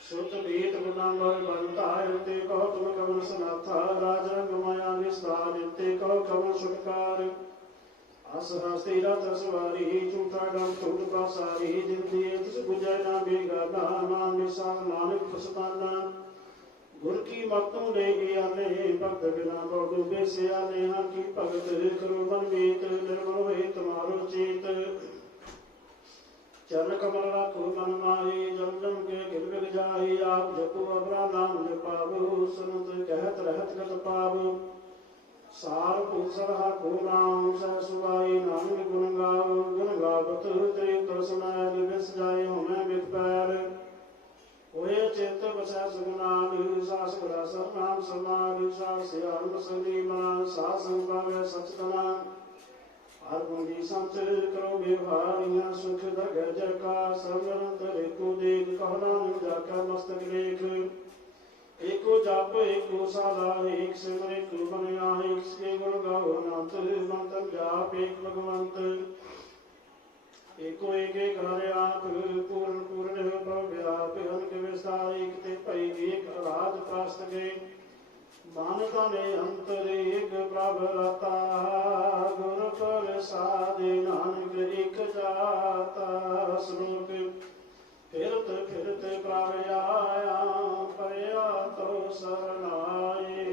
सुत बीत गुणांबर बनताय ते कहो तुम कवन सनाथा राजरंग माया विस्तार ते कहो कवन छुटकार अस हस्ती रथ सवारी झूठा डम टूट प्रसारी जिंदगी तिस बुझै ना बेगाना नाम निशान नानक फसताना गुर की मतों ले आने भक्त बिना बहु बेसे आने हर की भगत करो मन मीत निर्मल होए तुम्हारो चेत चरण कमल राखो मन माही जम जम के गिर गिर जाही आप जपो अपना नाम जपावो सुनत कहत रहत गत पावो सार पुसर को नाम सह सुवाई नानक गुण गावत तेरे दर्शनाय दिवस जाय हमें मित पैर होए चित बसै सुगुनान सास बड़ा सरनाम समान सार से आरंभ सली मान सास संभावे सचतना हर गुणी संत करो व्यवहार यहाँ सुख दग जका सर्वंतर एको देख कहना जाकर मस्तक लेख एको जाप एको साधा एक सिमर एक बनया एक से गुण गाओ नाथ मंत्र जाप एक भगवंत एको एक एक हरे आप पूर्ण पूर्ण हो व्याप अनक विस्तार एक ते पै एक राज प्रास्त के मानता ने अंतर एक प्रभ रता गुर प्रसाद नानक एक जाता श्लोक फिरत फिरत प्रभ आया पया तो सरनाए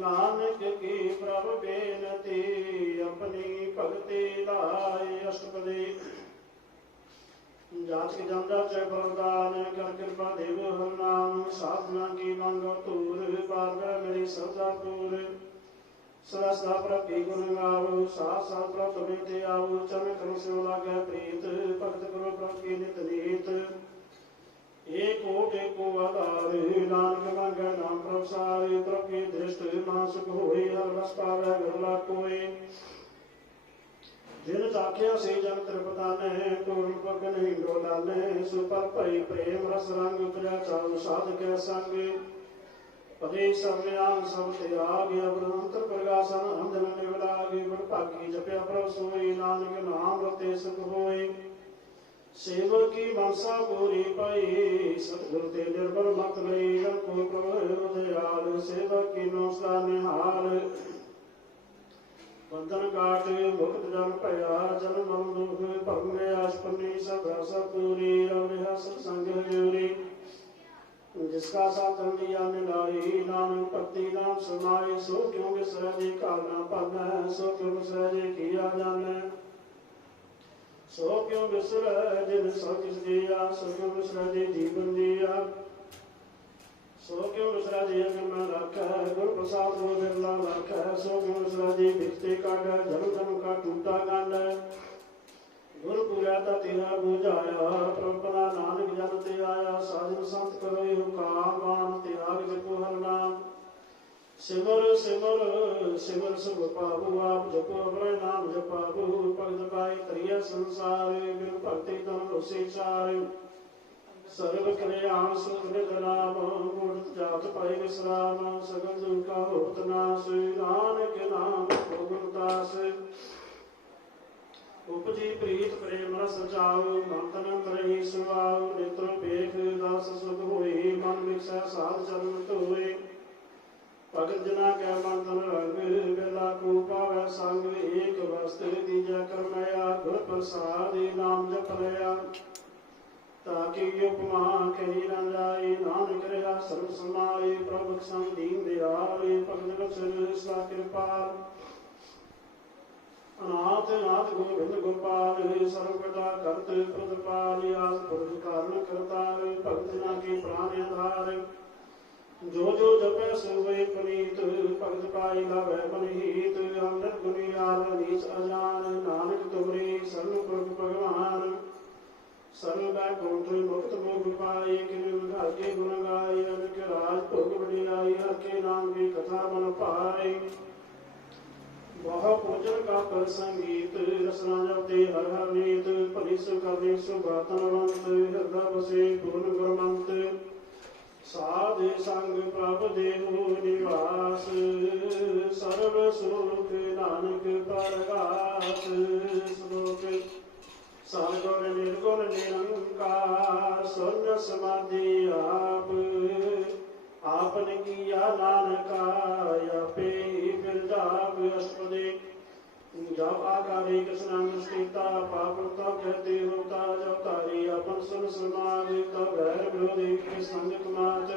नानक की प्रभ बेनती अपनी भक्ति लाए अष्टपदी जात के जमदा जय प्रदान कर कृपा देव हर नाम साधना की मांगो तूर पार मेरी सदा पूर सहस्ता प्रति गुण गावो साथ साथ प्रभु तुम्हें ते आओ चरण करो सेवा लागे प्रीत भक्त करो प्रभु की नित नीत एक ओट एको आधार नानक मांगे नाम प्रभु सारे प्रभु की दृष्टि महासुख होए हर रस पावे गरला कोई जिन ताकिया से जन त्रिपताने पूर्ण पग नहीं डोलाने सुपर भई प्रेम रस रंग उपजा चाल साध के संग पदे सर्वयान सब त्याग अवरंतर प्रकाशन अंधन निवलागे बड़ भागी जपया प्रभ सोई नानक नाम रते सुख होए सेवक की मनसा पूरी पाई सतगुरु ते निर्भर मत लई जन को प्रभु दयाल सेवक की नौसला निहाल बंधन काट मुक्त जन भया जन मन दुख भरम आशपन्नी सब रस पूरी रहा सत्संग हजूरी जिसका साधन लिया मिलाई नानक भक्ति नाम सुनाई सो क्यों बिसरै जी कालना पाना सो क्यों बिसरै जी किया जाने सो क्यों बिसरै जिन सब किस दिया सो क्यों बिसरै जी जीवन दिया सो क्यों बिसरै जी अगम रखै गुर प्रसाद हो बिरला रखै सो क्यों बिसरै जी भिक्षते काटै जन्म जन्म का टूटा गांड गुरु पूरा तेरा बुझाया परंपरा नानक जन ते आया साजन संत करो हुकाम मान त्याग जपो हर नाम सिमर सिमर सिमर सुख पाबू आप जपो अपने नाम जपाबू भगत पाई त्रिय संसार बिन भक्ति तन उसे चार सर्व कल्याण सुख निध नाम मूर्त जात पाई विश्राम सगल दुख का होत नाश नानक नाम को गुरदास उपजी प्रीत प्रेम रस जाओ मन तन तरही सुवाओ नेत्र पेख दास सुख होई मन विषय साध चरण धोए भगत जना कै मन तन रंग बेला को पावै संग एक वस्त्र दीजा करमया गुर प्रसाद नाम जप लया ताकि उपमा कही न जाए नानक रहा सर्व समाए प्रभु संग दीन दयाल भगत वचन सा कृपाल अनाथ नाथ गोविंद गोपाल सर्वदा करत प्रतपाल आस पुरुष कारण करतार भगत जना के प्राण आधार जो जो जपै सोए पुनीत भगत पाई लाभै मनहीत अमृत गुणी आल नीच अजान नानक तुमरी सर्व प्रभु भगवान सर्व बैकुंठ मुक्त मुख पाए किन भाग्य गुण गाय अनक राज भोग बढ़ियाई हर के नाम की कथा मन पाए बहुत पूजन का पर संगीत रसना जपते हर हर नीत भली सुकर्णी सुभातनवंत हृदय बसे पूर्ण गुरमंत साध संग प्रभ देहु निवास सर्व सुख नानक परगास श्लोक सर्वगुण निर्गुण निरंकार शून्य समाधि आपने किया नानका या पे फिर जाप अष्टपदे जब आकारे कृष्ण स्थिता पापता कहते होता जब तारी अपन सुन समाधि तब गैर विरोधी के संग कुमार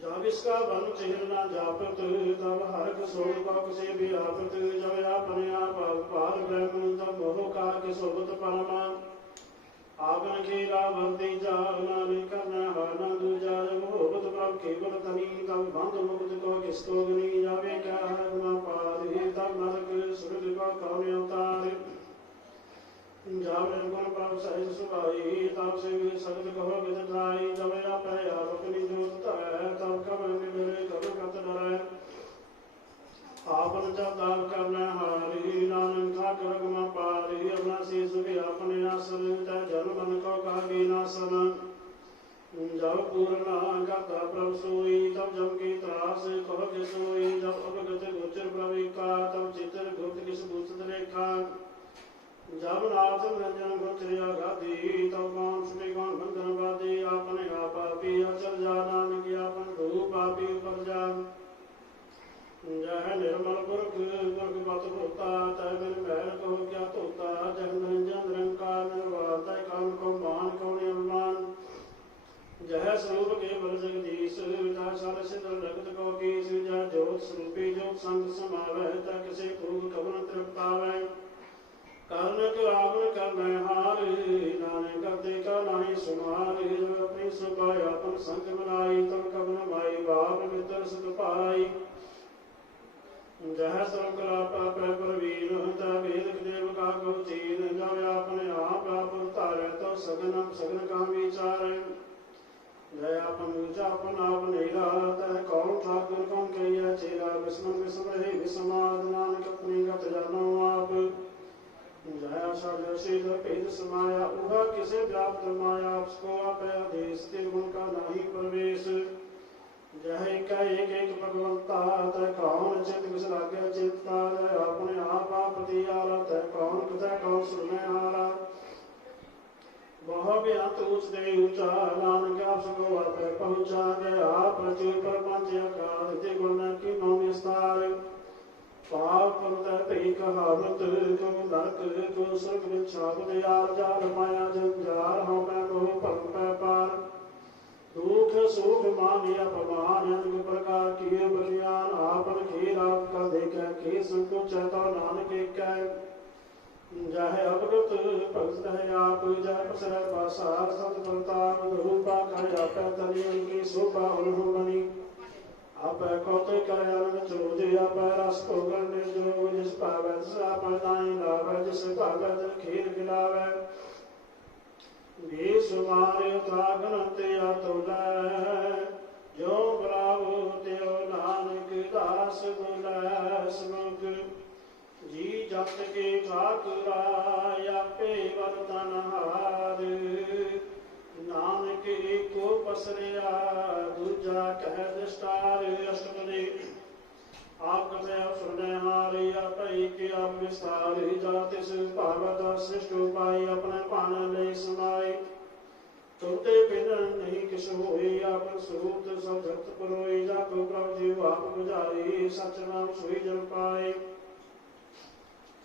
जब इसका बन चेहरा जापत तब हरक सोल पक से भी आपत जब अपने आप पार ब्रह्म तब मोह का के सोबत परमा आपन के रावती जागना करना हरना दूजा जब होबत प्रभ केवल तनी तब बंध मुक्त को किसको गनी जावे क्या है गुना पार तब नरक सुरग का कौन अवतार जावे गुण प्रभ सहज सुभाई तब से सगत कहो विदधाई जब आप अपनी जोत है तब कब मिले कब कत डरे आपन जब दाव करना हारी नानक था करगमा पारी अपना शीश भी अपने आसन तय जन मन को कागी नासन जब पूर्णा करता प्रभ सोई तब जम की त्रास कह के सोई जब अवगत गोचर प्रविका तब चित्र गुप्त किस भूषित रेखा जब नाथ रंजन गोचर आगादी तब कौन सुबह कौन बंधन बादी आपने आप आपी अचल जाना निकी आपन रूप आपी पर जान जह निर्मल पुरख पुरख पत होता तय बिन मैल को क्या धोता जग निरंजन निरंकार निर्वाण तय काम को मान कौन अभिमान जह स्वरूप के बल जगदीश विदा सार सिद्ध रगत को कीस जह ज्योत स्वरूपी ज्योत संग समावै तय किसे भोग कवन तृप्तावै कर्ण के रावण करनै हार नाने करते का नाही सुमार जब अपनी सुपाय अपन संग बनाई तब कवन माई बाप मित्र सुख पाई जह सर्वकला पापै प्रवीण तय वेद देव का को चीन जब अपने आप तारे तो सगन सगन का विचारे जय अपन जापन आप नीला तय कौन ठाकुर कौन कहिया चेरा विस्म विस्म रहे विस्माद नानक अपनी गत जानो आप जय शब्द शील भेद समाया उहा किसे व्याप्त माया उसको आप आदेश गुण का नहीं प्रवेश जह एक एक एक भगवंता तय कौन चित किस लागे चिंता अपने आप प्रति आला तय कौन कतः कौन सुनने हारा वह भी अंत ऊंच दे ऊंचा नानक आप सको आप पहुंचा गया प्रचुर पर पंच आकार गुण की नौ विस्तार पाप पी कहावत को नरक को स्वर्ग विछाप दयाल जाल माया जंजार हम मैं मोह पग पै पार दुख सुख मान अपमान अनेक प्रकार किए बलियान आपन खेल आपका देखा के संकुच तो नानक कह जह अवगत भगत है आप जह पसर पासार सत प्रताप रूपा कर आप तनि उनकी शोभा उन्हों बनी आप कौते कर आनंद चोदे आप रस भोगन निर्जोग जिस पावै तिस आप नाई लावै जिस भावै तिस खीर खिलावै बेसुमारे तागन त्या तोलै जो बरावो त्यो नानक दास बोलै समुख जी जत के ठाकुरा आपे वरतन हार नानक एको पसरिया दूजा कह दृष्टार अष्टपदी आप कथय सुने हारे आपई के आप विस्तार जाति से भावत श्रेष्ठ उपाय अपने पान ले सुनाए तुमते बिन नहीं किस होई आप सूत सब जगत परोई जाको प्रभु जीव आप बुझाई सच नाम सोई जन पाए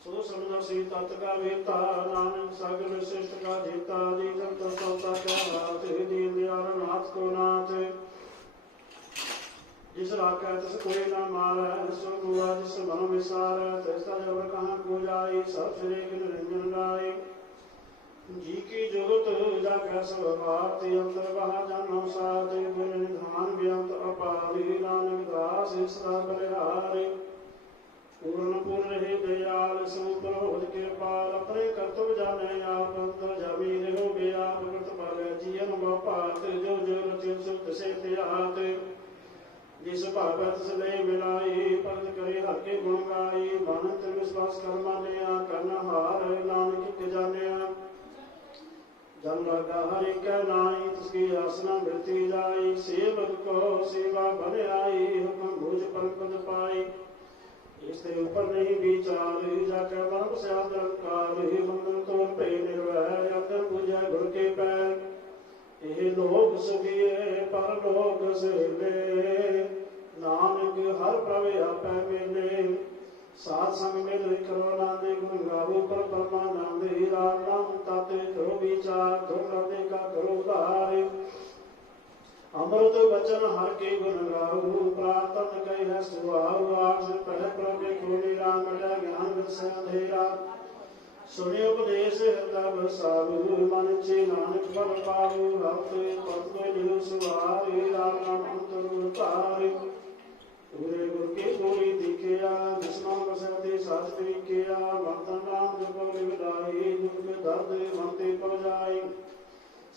सो समझ सी तत् का वेता नानक सागर श्रेष्ठ का जीता जी जब तो सौता क्या हाथ दीन दयाल नाथ को नाथ जिस राखै तिस कोई न मारै स्वर्ग हुआ जिस मन विसारै तैसा जब कहाँ को जाई सब श्री निरंजन गाय जी की जोगत जाकै सब भारती अंतर बहा जानो साध गुण निधान व्यंत अपारी नानक दास सदा बलिहारी पूर्ण पूर्ण रहे दयाल सुपर होद कृपाल अपने कर्तव्य जाने आप अंतर जामी रहो बे आप कृत बल जीवन बात जो जो रचित सुत से त्यात जिस भावत सदै मिलाई पद करे हर के गुण गाई मन तिर विश्वास कर मानिया करना हार नानक के जानिया जन लगा हर एक नाई तिसकी आसना मिलती जाई सेवक को सेवा बन आई हुक्म भुज पर पद पाई इसके ऊपर नहीं विचार जाकर मन से अंधकार मंगल तोर पे निर्वय अंदर पूजा गुर के पैर ये लोग सुखिए पर लोग सेले नानक हर प्रभु आपै मिले साथ संग मिल करो नांदे गुण गावो पर परमानंद राम नाम ताते करो विचार धोखे का करो उधार अमृत वचन हर के गुण गाओ प्रार्थन कह है सुहाओ आठ पह प्रभु खोली राम ज्ञान विषय अंधेरा सुने उपदेश हृदय बसावु मन चे नानक फल पावु भक्त पद लियो सुहारे राम नाम अंतर उतारे पूरे गुर के गोरी दिखिया विष्णु बसते शास्त्री किया मंत्र नाम जपो विदाई दुख दर्द मनते पर जाई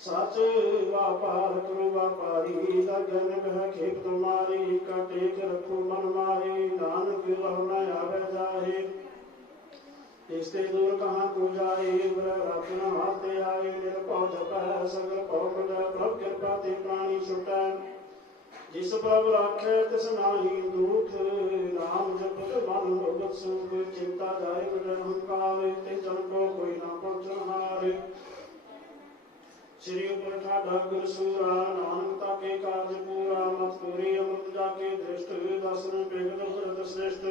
सच व्यापार करो व्यापारी लगन बह खेप तुम्हारी का टेक रखो मन मारी नानक रहना आवे जाए इसते दूर कहाँ को जाए रखना हाथे आए निरपौ जप सगर पौपद प्रभ कृपा ते प्राणी छुटै जिस प्रभ राखे तिस नाही दुख नाम जपत मन भगत सुख चिंता जाए बड़ अहंकार ते जन को कोई ना पहुँचन हार श्री ऊपर ठाडा गुर सूरा नानकता के कार्य पूरा मत पूरी अमृत जाके दृष्ट दर्शन बेगद श्रेष्ठ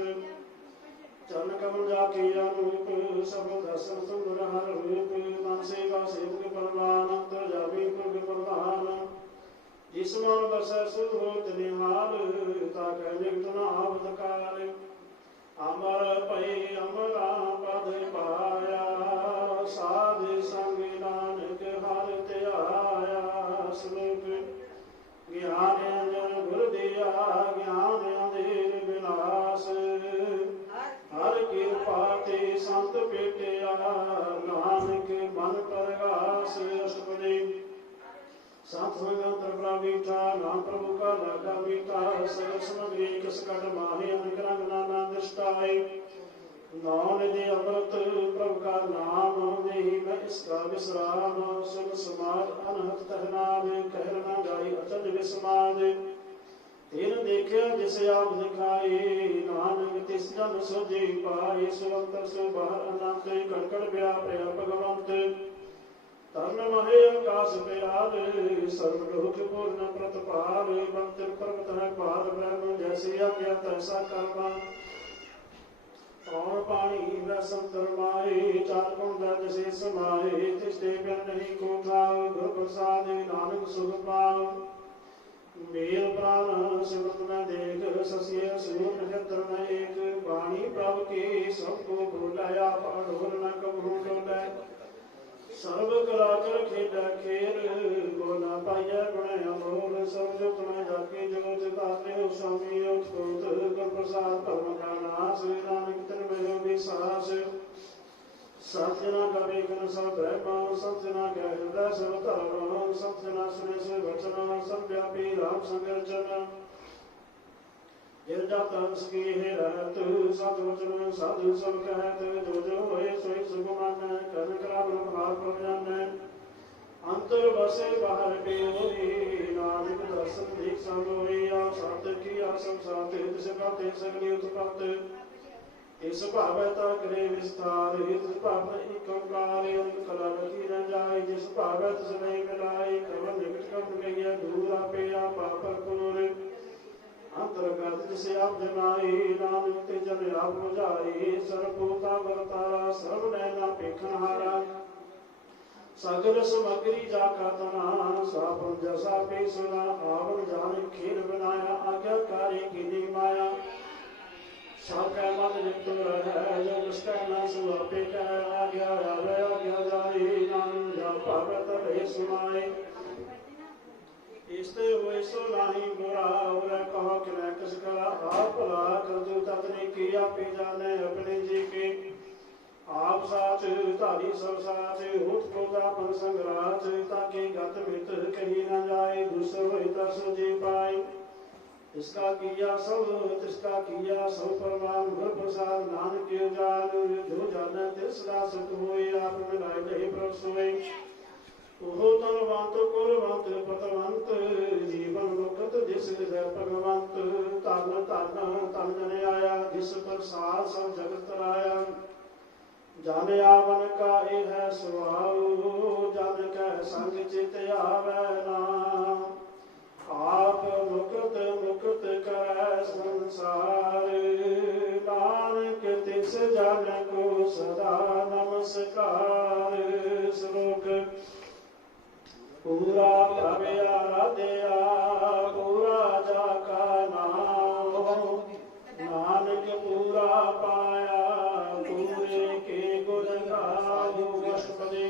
चरण कमल जाके अनूप सब दर्शन सुंदर हर रूप मन सेवा सेवक परमानंद जावी प्रभु प्रधान जिस मन बस सुध होत निहाल ताके निकट न आवत काल अमर पै अमरा पद पाया साध संग नानक हर त्याया श्लोक ज्ञान अंजन गुर दिया ज्ञान अंधेर विनाश हर कृपा ते संत पेटिया नानक मन प्रगास अष्टपदी संत संगत प्रवीठा नाम प्रभु का लगा मीठा सगर समग्री कस कट माहे अनुग्रह नाना दृष्टाई नौ निधि अमृत प्रभु का नाम नहीं मैं इसका विश्राम सुन समाज अनहत तहनाद कहना गाई अचल विस्माद तिन देखिया जिस आप दिखाई, नानक तिस जन सोझी पाई। सुअंतर सु बाहर अनंत, कड़कड़ व्यापय भगवंत। तरण महे आकाश विराज, सर्वलोक पूर्ण प्रतपाल। बंतिर पर्वत है पार ब्रह्म, जैसी आज्ञा तैसा कर्मा। कौन पानी वह संतर माए, चार गुण दर्द से समाए। तिसते बिन नहीं को थाव, गुर प्रसाद नानक सुख पाव। मेल प्राण सिमरत में देख, ससिय सूर नक्षत्र में एक। वाणी प्रभु की सबको भूलाया, पाडोर न कबहू डोलै। सर्व कला कर खेला खेल, बोला पाइया गुण अमोल। सब जुत में जाके जगत तारे, स्वामी उत्पोत। गुर प्रसाद परम का नाश, नानक तिन भयो विश्वास। सत्य न कभी गुण सब ब्रह्म, सत्य न कह हृदय सब धर्म। सत्य न सुने से वचन, सब व्यापी राम संगर्जन। गिरजा तंस की है रहत, सत वचन साधु सब कहत। जो जो होए सोई सुख मानै, कन कराव भाव प्रजानै। अंतर बसे बाहर के होई, नानक दर्शन दीक्षा होई। आप साथ किया सब साथ, तिस बाते सगली उत्पत्त। इस भावता करे विस्तार, इस भाव एक ओंकार। अंत कला रखी न जाय, जिस भावत सदै मिलाय। कवन निकट कवन गैया दूर, आपे आपा पर पुनर। अंतर्गत जिसे आप जनाई, नानक ते जन आप बुझाई। सर्वभूता वर्तारा, सर्व नैना पेखन हारा। सगल समग्री जाका तना, सापन जसा पे सुना। आवन जान खेल बनाया, आज्ञाकारी कीनी माया। सबका मन लिप्त रहे, जो उसका न सुअपे कह। आज्ञा आवे आज्ञा जाई, नानक जप पावत रहे सुनाई। इसते हुए सो नाही बुरा, और कहो कि न किस करा। आप भला कर दो ततने किया, पी जाने अपने जी के। आप साथ धारी सब साथ, उठ क्रोधापन संग्राच। ताकि गत मित कही न जाए, दूसर वही तरस जी पाए। इसका किया सब तिसका किया सब परमान। गुर प्रसाद नानक के जान, जो जाने तिसका सुख होए। आप मिलाए नहीं प्रभ सोए। ओहो तनवंत कुलवंत पतवंत, जीवन मुक्त जिस हृदय भगवंत। तन तन तन जन आया, जिस प्रसाद सब जगत तराया। जाने आवन का ए है स्वभाव, जन कह संग चित आवे नाम। आप मुकुत मुकुत कर संसार, नानक तिस जन को सदा नमस्कार। श्लोक पूरा प्रभु आराध्या, पूरा जाका नाम। नानक पूरा पाया, पूरे के गुण गाओ। अष्टपदी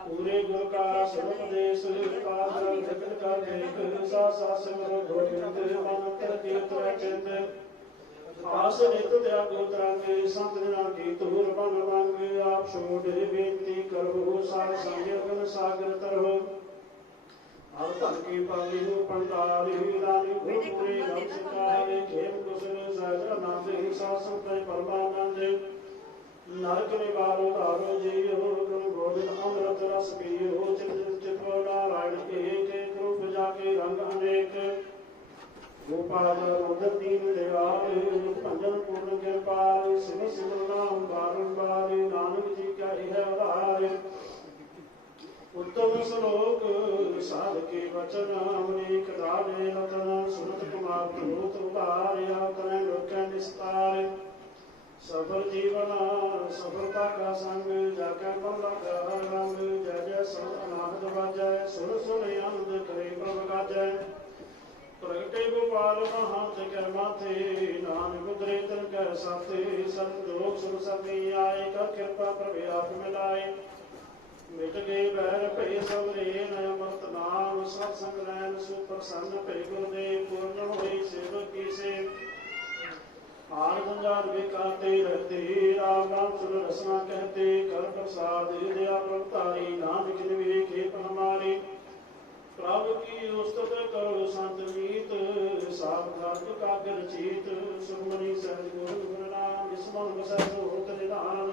पूरे गुर का सुपदेश, पात्र जगत का देख। सा सिमर गोविंद, मन कर कीर्तन चित। आस नित त्यागो तरंग, संत जना की तूर बन रंग। आप छोड़ बेनती करो, सार संग अगन सागर तरहो। और धन की पाली हो पंडाली, रानी भूपुरे रम सिकाए। खेम कुशल सहज आनंद, शासन पे परमानंद। नरक निवारो धारो जियो, गुरु गोविंद अमृत रस पियो। चित्त नारायण एक, एक रूप जाके रंग अनेक। गोपाल मुदर दीन दयाल, भंजन पूर्ण कृपाल। सिमर सिमर नाम बारंबार, नानक जी का यह आधार। उत्तम श्लोक साध के वचन, अनेक दाने रतन। सुनत कुमार पुरोत उतार्या, तनय लोक निस्तार। सफल जीवन सफलता का संग, जाके मन लगा रंग। जय जय सत अनाहत बाजय, सुर सुन आनंद करे प्रभ गाजय। प्रगटे गोपाल महांत कर माथे, नानक उदरे तन कर साथे। संजोग सुन सभी आए, कर कृपा प्रभु आप मिलाए। मिट गए बैर भय सब रेन, अमृत नाम सत्संग नैन। सुप्रसन्न भय गुरुदेव, पूर्ण हुई सेवक की से। आर गुंजार विकाते रहते, राम नाम सुन रसना कहते। कर प्रसाद दया प्रभुतारी, नानक निवेखे हमारी। प्रभु की उस्तुत करो संत मीत, सावधान कागर चीत। सुमनि सहज गुरु गुरु नाम, स्मरण बसै होत निधान।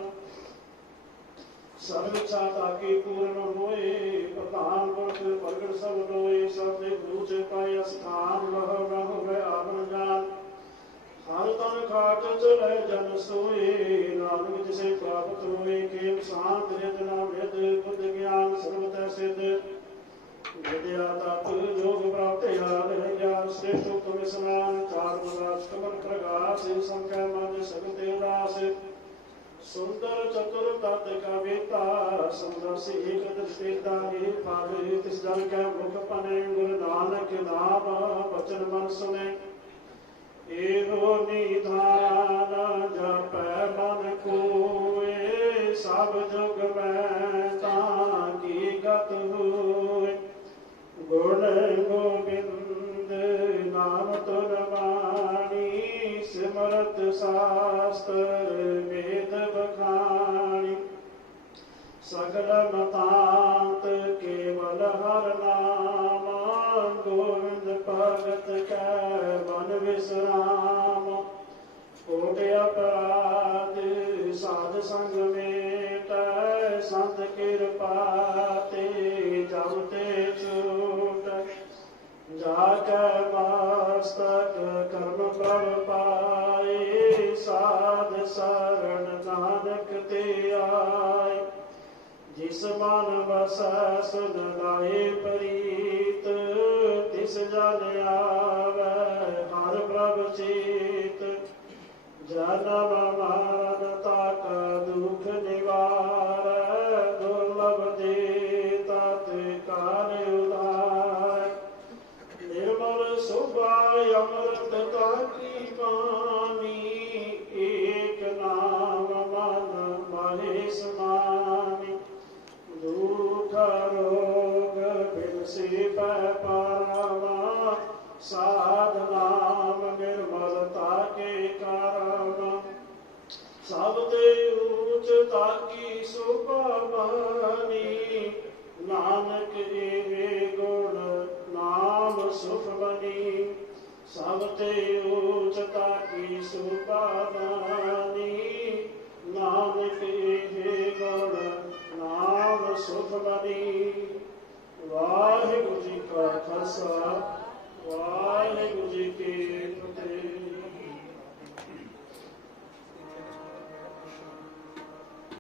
सर्व इच्छा ताकि पूर्ण होए, प्रधान पुरख प्रगट सब लोए। सब पूछ पाय स्थान, वह ब्रह्म खाक चले जन सोए नानक जिसे प्राप्त होए केम शांत हृदय मृद बुद्ध ज्ञान सर्वतः सिद्ध विद्या तप योग प्राप्त याद है ज्ञान श्रेष्ठ उत्तम स्नान चार प्रकाश कमल प्रकाश संख्या मद सगते दास सुंदर चतुर तत् का वेता समदर्शी एक दृष्टिदारी पावे तिस जन के मुख पने गुरु नानक नाम वचन मन सुने एहो निधान जप मन कोए सब जुग में ताकी गत हुए गुण गोविंद नाम तुर वाणी सिमरत शास्त्र वेद बखानी सकल मतांत केवल हर नाम गोविंद भगत कै मन विश्राम कोट अपराध साध संग मेट संत कृपा ते जब ते छूट जाके मस्तक कर्म प्रभ पाए साध शरण नानक ते आए जिस मन बसै सुन लाए प्रीत तिस जन आवे हर प्रभ चीत जन्म मरण तक दुख निवार दुर्लभ दे तत्काल उदार निर्मल सुबह अमृत ताकी पानी एक नाम मन महेश मानी दुख रोग बिनसी पारामा साध नाम निर्मलता के कारण सबते ऊंच ताकी सुपानी नानक एवे गुण नाम सुख बनी सबते ऊंच ताकी सुपानी नानक एवे गुण नाम सुख बनी वाहिगुरु जी का खालसा वाहिगुरु